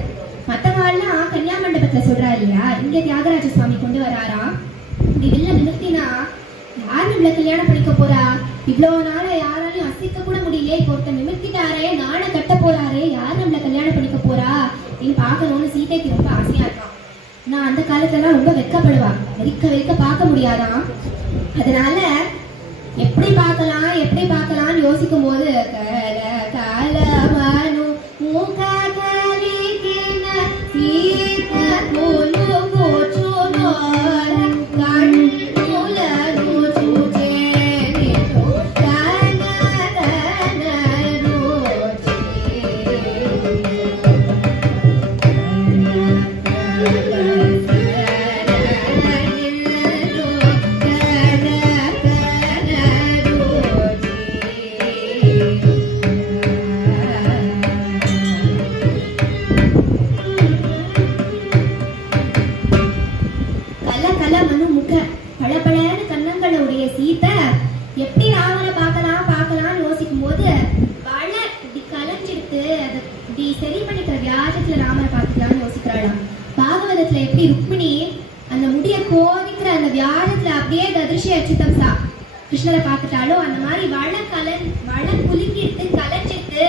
மத்தவாள்லாம் கன்னியா மண்டபத்துல சொல்றா இல்லையா, இங்க தியாகராஜ சுவாமி கொண்டு வராராம். இப்படி வில்ல நிமித்தினா யார் நம்மள கல்யாணம் பண்ணிக்க போறா? இவ்வளவு நாள யாராலையும் அசைக்க கூட முடியல, இப்போ ஒருத்தர் நிமித்திட்டாரே, நாண கட்ட போறாரே, யார் நம்மள கல்யாணம் பண்ணிக்க போறா அப்படின்னு பார்க்கணும்னு சீதைக்கு ரொம்ப ஆசையா இருக்கான். நான் அந்த காலத்துல ரொம்ப வெட்கப்படுவா, வெறிக்க பார்க்க முடியாதான். அதனால எப்படி பார்க்கலாம்னு யோசிக்கும் போது கிருஷ்ணரை பார்த்துட்டாலும் அந்த மாதிரி வள குலுங்கிட்டு கலைஞ்சிட்டு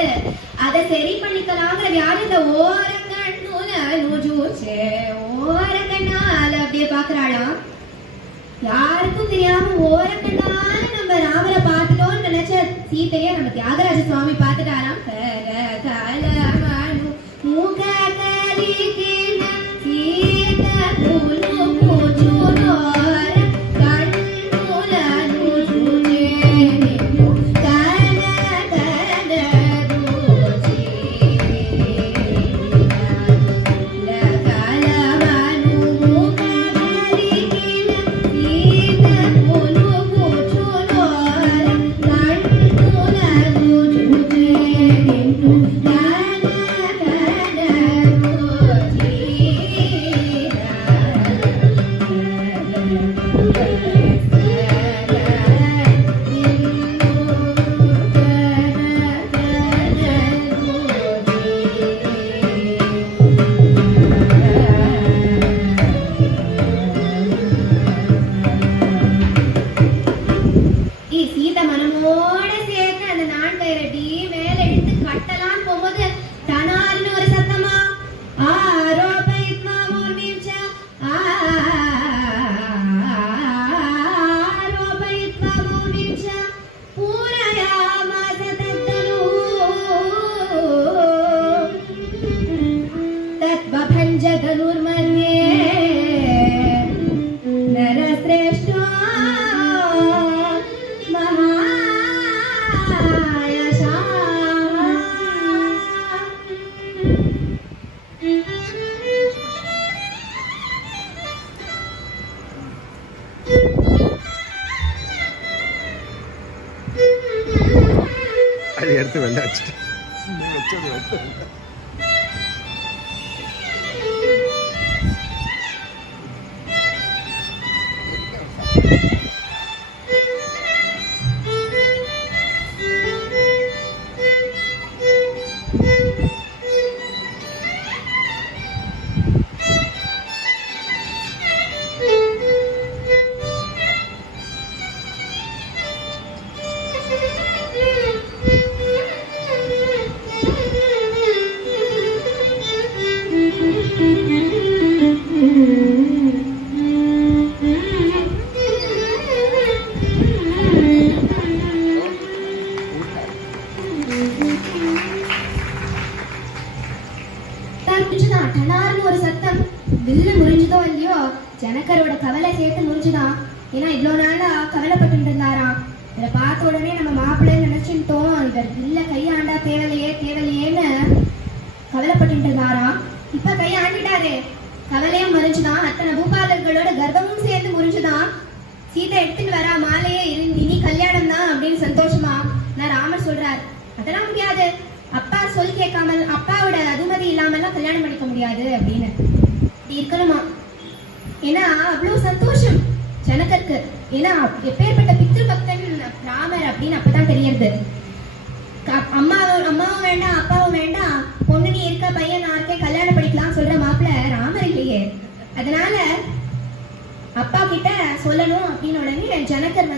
அதை சரி பண்ணிக்கலாங்கிற வியாஜத்தை ஓரக்கண்ணால அப்படியே பாக்குறாளாம். யாருக்கும் தெரியாம ஓரக்கண்ணால நம்ம ராமரை பார்த்துட்டோம்னு நினைச்ச சீதைய நம்ம தியாகராஜ சுவாமி பார்த்துட்டாராம். அது எடுத்து வெண்டாச்சு ஜனகரோட கவலை சேர்த்து முடிஞ்சுதான். ஏன்னா இவ்வளோ நாளா கவலைப்பட்டு இருந்தாராம். இதை பார்த்த உடனே நம்ம மாப்பிள்ளைன்னு நினைச்சுட்டோம், இவர் இல்ல கையாண்டா தேவலையேன்னு கவலைப்பட்டு இருந்தாராம். இப்ப கையாண்டிட்டாரு, கவலையும் முறிஞ்சுதான். அத்தனை பூபாலர்களோட கர்ப்பமும் சேர்ந்து முறிஞ்சுதான். சீதை எடுத்துட்டு வரா மாலையே இனி கல்யாணம் தான் அப்படின்னு சந்தோஷமா நான் ராமர் சொல்றார். அதெல்லாம் முடியாது, அப்பா சொல் கேட்காமல் அப்பாவோட அனுமதி இல்லாமலாம் கல்யாணம் பண்ணிக்க முடியாது அப்படின்னு இருக்கணுமா. ஏன்னா அவ்வளவு சந்தோஷம் ஜனகருக்கு. ஏன்னா எப்பேற்பட்ட பித்ரு பக்தன் ராமர் அப்படின்னு அப்பதான் தெரியறது. அம்மாவும் வேண்டாம் அப்பாவும் வேண்டாம், பொண்ணு நீ இருக்க பையன் நான் இருக்கேன் கல்யாணம் பண்ணிக்கலாம் சொல்ற மாப்பிள்ள ராமர் இல்லையே. அதனால அப்பா கிட்ட சொல்லணும் அப்படின்னு உடனே ஜனகர்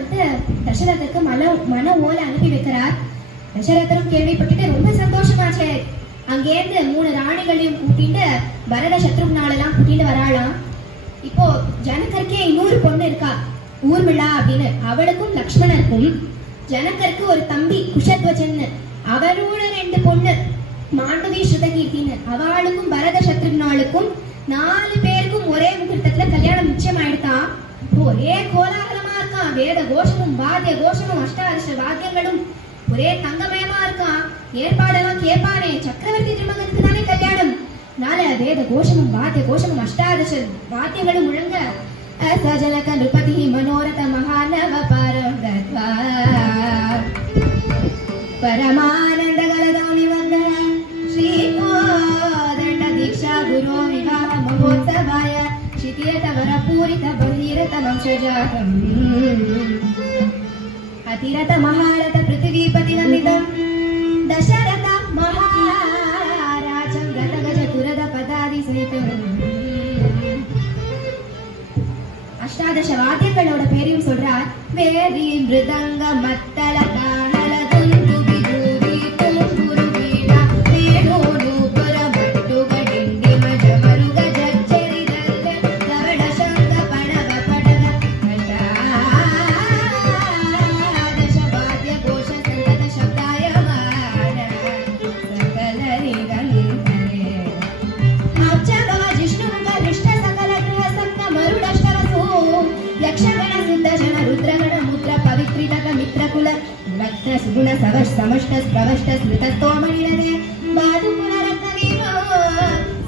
தசரதற்கு மன ஓலை அனுப்பி வைக்கிறார். தசரதரும் கேள்விப்பட்டுட்டு ரொம்ப சந்தோஷமாச்சே. அங்கேருந்து 3 ராணிகளையும் கூட்டிட்டு பரத சத்ருக்னாலெல்லாம் கூட்டிட்டு வராளாம். இப்போ ஜனகருக்கே இன்னொரு பொண்ணு இருக்கா ஊர்மிளா அப்படின்னு. அவளுக்கும் லக்ஷ்மணருக்கும் ஜனகருக்கு ஒரு தம்பி குஷத்வஜன், அவரோட 2 பொண்ணு மாண்டவி ஸ்ருதகீர்த்தின்னு. அவளுக்கும் பரத சத்ருக்னாளுக்கும் 4 பேருக்கும் ஒரே முகூர்த்தத்துல கல்யாணம் நிச்சயம் ஆயிடுதான். ஒரே கோலாகலமா இருக்கான், வேத கோஷமும் வாத்திய கோஷமும் அஷ்டாதச வாத்தியங்களும் ஒரே தங்கமயமா இருக்கான். ஏற்பாடெல்லாம் கேட்பானே, சக்கரவர்த்தி திருமகனுக்கு தானே கல்யாணம், நாள வேத கோஷமும் வாத்திய கோஷமும் அஷ்டாதச வாத்தியங்களும் முழங்க சஜனக நிருபதி மனோரத மகாநவ பரங்கத்வா பரமானந்த கலதோனி வந்த ஸ்ரீ கோதண்ட தீக்ஷா குரு விவாஹ மகோத்சவாய சிதியத வர பூரித பகீரத வம்சஜாதம் அதிரத மகாரத பிருத்திவிபதி நந்திதம் தசரத மகாராஜம் ரதகஜ துரத பதாதி சகிதம். அஷ்டாதச வாத்தியங்களோட பேரையும் சொல்றார். வேதி மிருதங்க மத்தள தாளல துந்து விதூதி தும்புரு வீணா வேணு நூபுர மட்டுக டிண்டிம ஜமருக ஜச்சரி தல்ல தவட சங்க பணவ படக அஷ்டாதச வாத்திய கோஷ சந்தத சப்தாயமான சகல நிகந்தரே அப்ஜபவ ஜிஷ்ணுமுக ரிஷ்ட சகல கிரக சப்த மருடஷ்டவசு यक्षगण सिद्धजन रुद्रगण मुद्र पवित्रितक मित्रकुल भक्त सुगुण सवश समष्ट प्रवष्ट स्मृतत्वमणिरदे बाधुकुल रत्नवीरो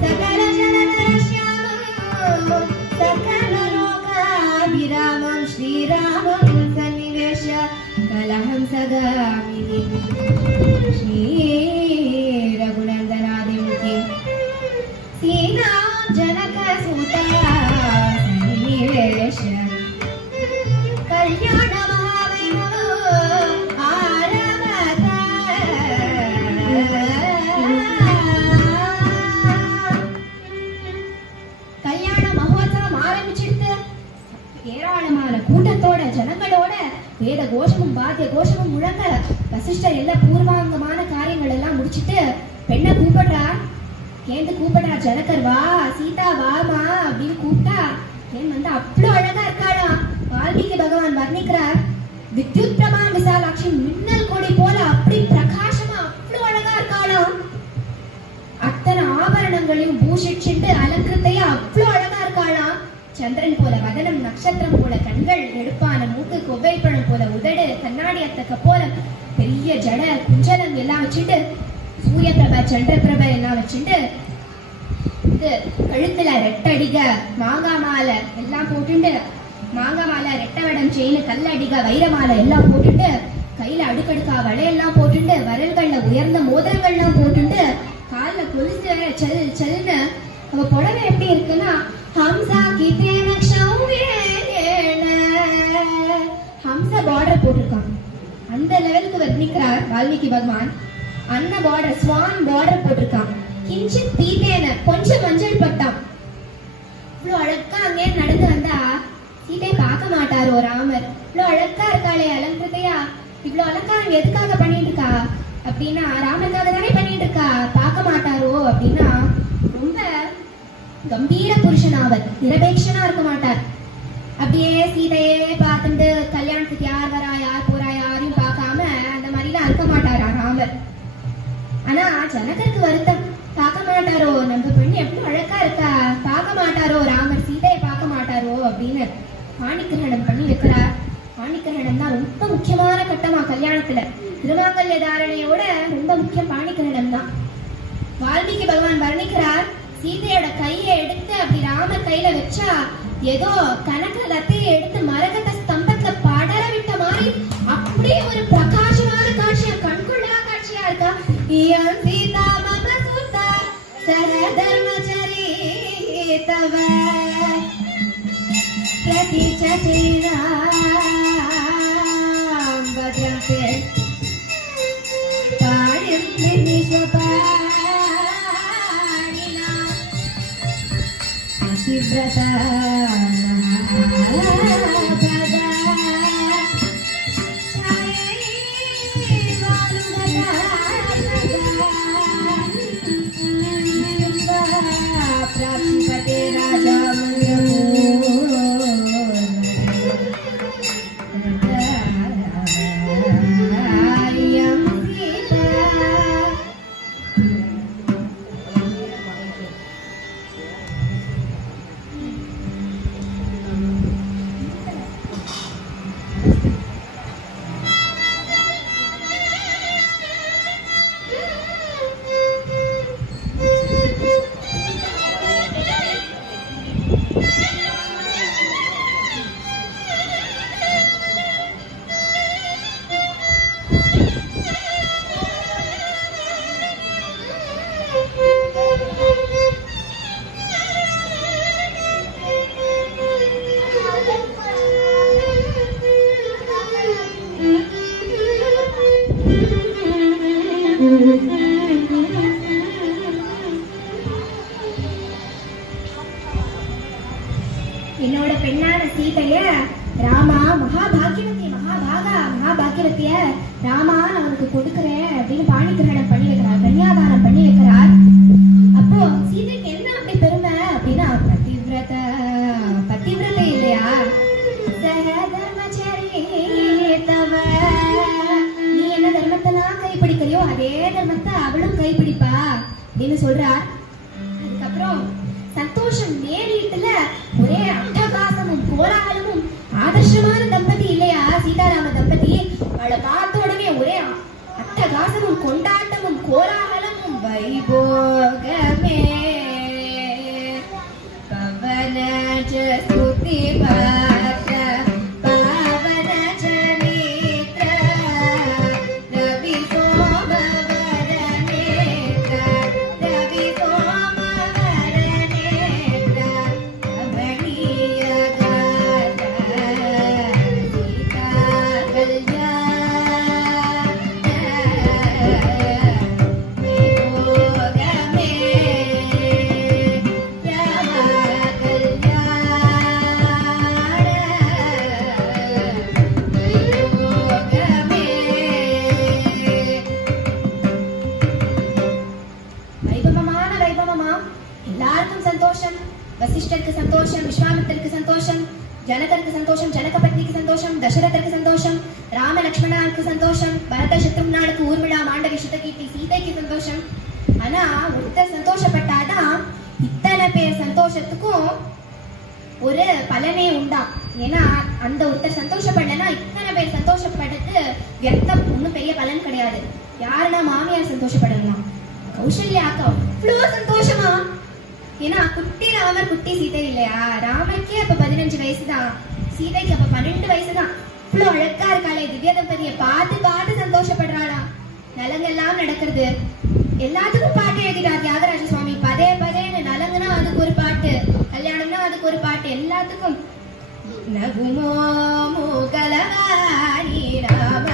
सकल जननरश्यामो सकल लोकाभिरामं श्रीरामं सन्निवेश्य कलहं सगामिनि श्री रघुनन्दनादिमुखे सीता जनक सुता सन्निवेश्य கல்யாண மகோத்சவம் ஆரம்பிச்சிட்டு ஏராளமான கூட்டத்தோட ஜனங்களோட வேத கோஷமும் வாத்திய கோஷமும் முழங்க வசிஷ்டர் எல்லாம் பூர்வாங்கமான காரியங்கள் எல்லாம் முடிச்சிட்டு பெண்ணை கூப்பிடுறா ஜனகர் வா சீதா வாமா அப்படின்னு கூப்பிட்டா பெண் அவ்வளோ அழகா இருக்காளா. வால்மீகி பகவான் வர்ணிக்கிறார், வித்யுத் பிரமா விசாலாட்சி மின்னல் கொடி போல அப்படி பிரகாசமா அவ்வளோ அழகா இருக்காளாம். அத்தனை ஆபரணங்களையும் பூஷிச்சுட்டு அலங்கிருத்தையா அவ்வளோ அழகா இருக்காளாம். சந்திரன் போல வதனம், நட்சத்திரம் போல கண்கள், எடுப்பான மூக்கு, கொவ்வைப்பழம் போல உதடு, கண்ணாடி அத்தக்க போல பெரிய ஜட குஞ்சலம் எல்லாம் வச்சுட்டு, சூரிய பிரப சந்திர பிரப எல்லாம் வச்சுட்டு, கழுத்துல ரெட்டடிக மாங்காய் மாலை எல்லாம் போட்டுட்டு, மாங்காய் மாலை ரெட்டவடம் செயின் கல்லடிக வைர மாலை எல்லாம் போட்டுட்டு, கையில அடுக்கடுக்கா வளையெல்லாம் போட்டுட்டு, வரல்கள்ல உயர்ந்த மோதிரங்கள்லாம் போட்டுட்டு, காலில் கொலுசு வேற செல் செல்னு. அவ புடவை எப்படி இருக்குன்னா ஹம்சா கிதேன க்ஷௌவேன ஹம்சா பார்டர் போட்டிருக்கான். அந்த லெவலுக்கு வர்ணிக்கிறார் வால்மீகி பகவான். அந்த பார்டர் ஸ்வான் பார்டர் போட்டிருக்கான். கிஞ்சித் பீதேன கொஞ்சம் மஞ்சள் பட்டான். இவ்வளோ அழகா அங்கே நடந்து வந்தா சீதை பார்க்க மாட்டாரோ ராமர். இவ்வளோ அழகா இருக்காளே அலங்கிருத்தையா, இவ்வளோ அலங்காரம் எதுக்காக பண்ணிட்டு இருக்கா அப்படின்னா ராமருக்காக தானே பண்ணிட்டு இருக்கா, பார்க்க மாட்டாரோ அப்படின்னா ரொம்ப கம்பீர புருஷனாவர், நிரபேட்சனா இருக்க மாட்டார். அப்படியே சீதையே பார்த்துட்டு கல்யாணத்துக்கு யார் வரா யார் போறா யாரையும் பார்க்காம அந்த மாதிரிலாம் இருக்க மாட்டாரா ராமர். ஆனா ஜனகருக்கு வருத்தம், பார்க்க மாட்டாரோ நம்ம பெண்ணு எவ்வளவு அழகா இருக்கா, பார்க்க மாட்டாரோ ராமர் சீதையை பார்க்க மாட்டாரோ அப்படின்னு பாணிகிரகணம் பண்ணி வைக்கிறார். பாணிகிரகணம் தான் ரொம்ப முக்கியமான கட்டமா கல்யாணத்துல. திருமாங்கல்ய தாரணையோட ரொம்ப முக்கியம் பாணிகிரகணம் தான். வால்மீகி பகவான் வர்ணிக்கிறார், சீதையோட கையை எடுத்து அப்படி ராமர் கையில வச்சா ஏதோ கனக லத்தையை எடுத்து மரகத ஸ்தம்பத்துல படர விட்ட மாதிரி அப்படியே ஒரு பிரகாசமான காட்சியா, கண்கொள்ளா காட்சியா இருக்கா. சீதா மம சுதா சரதர்மச்சரி தவ பிரதிச்சேனா பஜ்ரே பாணிம் நிஸ்வபாணினா அதிவ்ரதா என்னோட பெண்ணான சீதைய ராமா மகாபாகியவதிய ராமா நான் உனக்கு கொடுக்கிறேன் அப்படின்னு பாணிகிரகணம் பண்ணி வைக்கிறார், கன்னியாதானம் பண்ணி வைக்கிறார். அப்போ சீதைக்கு என்ன அப்படி பெருமை அப்படின்னா பதிவிரதை இல்லையா. நீ என்ன தர்மத்தெல்லாம் கைப்பிடிக்கிறியோ அதே தர்மத்தை அவளும் கைப்பிடிப்பா அப்படின்னு சொல்றார். அதுக்கப்புறம் சந்தோஷம் நேரிட்டுல ஒரே அட்டகாசமும் கோலாகலமும் ஆதர்ஷமான தம்பதி இல்லையா சீதாராம தம்பதி. அவளை பார்த்த உடனே ஒரே அட்டகாசமும் கொண்டாட்டமும் கோலாகலமும் வைபோகமே பவன ஸ்துதி எல்லாருக்கும் சந்தோஷம். வசிஷ்டருக்கு சந்தோஷம், விஸ்வாமித்திரருக்கு சந்தோஷம், ஜனகருக்கு சந்தோஷம், ஜனக பத்னிக்கு சந்தோஷம், தசரதருக்கு சந்தோஷம், ராம லக்ஷ்மணனுக்கு சந்தோஷம், பரத சத்ருக்னானுக்கு ஊர்மிளா மாண்டவி சுதகீர்த்தி சீதைக்கு சந்தோஷம். ஆனா ஒருத்தர் சந்தோஷப்பட்டாதான் இத்தனை பேர் சந்தோஷத்துக்கும் ஒரு பலனே உண்டாம். ஏன்னா அந்த ஒருத்தர் சந்தோஷப்படலன்னா இத்தனை பேர் சந்தோஷப்படுறது வியர்த்தம், ஒன்றும் பெரிய பலன் கிடையாது. யாருன்னா மாமியார் சந்தோஷப்படலாம். கௌசல்யாக்கு அவ்வளோ சந்தோஷமா. ஏன்னா குட்டி ராமர் குட்டி சீதை இல்லையா. ராமருக்கே அப்ப 15 வயசுதான், சீதைக்கு அப்ப 12 வயசுதான். இவ்வளோ அழகா இருக்காளே திவ்ய தம்பதியை பார்த்து பார்த்து சந்தோஷப்படுறாளா. நலங்கெல்லாம் நடக்கிறது. எல்லாத்துக்கும் பாட்டு எழுதிட்டார் தியாகராஜ சுவாமி. பதே பதேன்னு நலங்குனா அதுக்கு ஒரு பாட்டு, கல்யாணம்னா அதுக்கு ஒரு பாட்டு, எல்லாத்துக்கும். நகுமோ மூகலவாணி ராம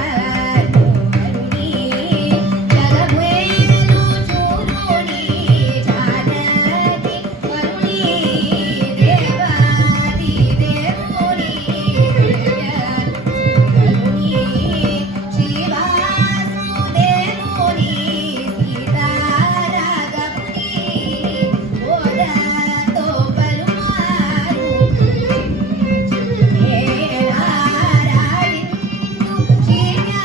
Yeah.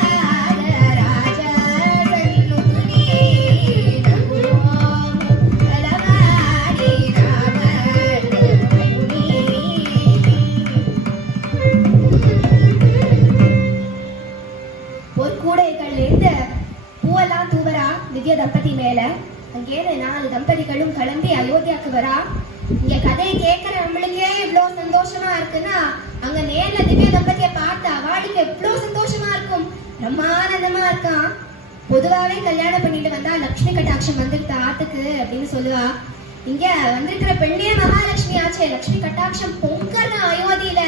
இங்கேருந்து 4 தம்பதிகளும் கிளம்பி அயோத்தியாவுக்கு வரா. இங்க கதையை கேட்கிற நம்மளுக்கே இவ்வளவு சந்தோஷமா இருக்குன்னா அங்க நேர்ல திவ்ய தம்பதியை பார்த்து அவளுக்கு எவ்வளவு சந்தோஷமா இருக்கும், பிரம்மானந்தமா இருக்கான். பொதுவாவே கல்யாணம் பண்ணிட்டு வந்தா லட்சுமி கட்டாட்சம் வந்துருத்த ஆத்துக்கு அப்படின்னு சொல்லுவா. இங்க வந்திருக்கிற பெண்ணே மகாலட்சுமி ஆச்சே, லட்சுமி கட்டாட்சம் பொங்கற அயோத்தியில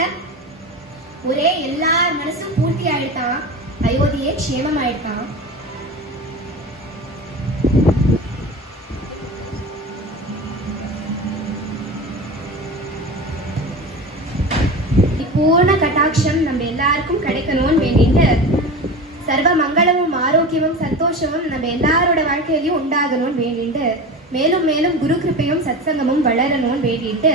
ஒரே எல்லார் மனசும் பூர்த்தி ஆயிட்டான், அயோத்தியே க்ஷேமம் ஆயிட்டான். பூர்ண கட்டாட்சம் நம்ம எல்லாருக்கும் கிடைக்கணும்னு வேண்டிட்டு சர்வ மங்களமும் ஆரோக்கியமும் சந்தோஷமும் நம்ம எல்லாரோட வாழ்க்கையிலையும் உண்டாகணும்னு வேண்டிட்டு மேலும் மேலும் குரு கிருப்பையும் சத்சங்கமும் வளரணும்னு வேண்டிட்டு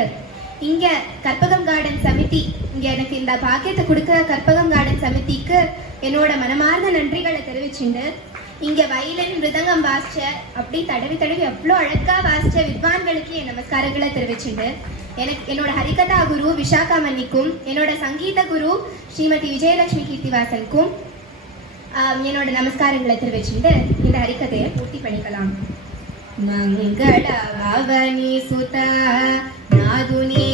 இங்க கற்பகம் கார்டன் சமிதி, இங்க எனக்கு இந்த பாக்கியத்தை கொடுக்க கற்பகம் கார்டன் சமிதிக்கு என்னோட மனமார்ந்த நன்றிகளை தெரிவிச்சுண்டு இங்க வயலின் மிருதங்கம் வாசிச்ச அப்படி தடவி தடவி எவ்வளோ அழகா வாசிச்ச வித்வான்களுக்கு என் நமஸ்காரங்களை தெரிவிச்சுண்டு எனக்கு என்னோட ஹரிகதா குரு விஷாகா மன்னிக்கும், என்னோட சங்கீத குரு ஸ்ரீமதி விஜயலட்சுமி கீர்த்திவாசனுக்கும் என்னோட நமஸ்காரங்களை தெரிவிச்சுட்டு இந்த ஹரிகதையை பூர்த்தி பண்ணிக்கலாம். மங்கள பவனி சுதா நாதுனி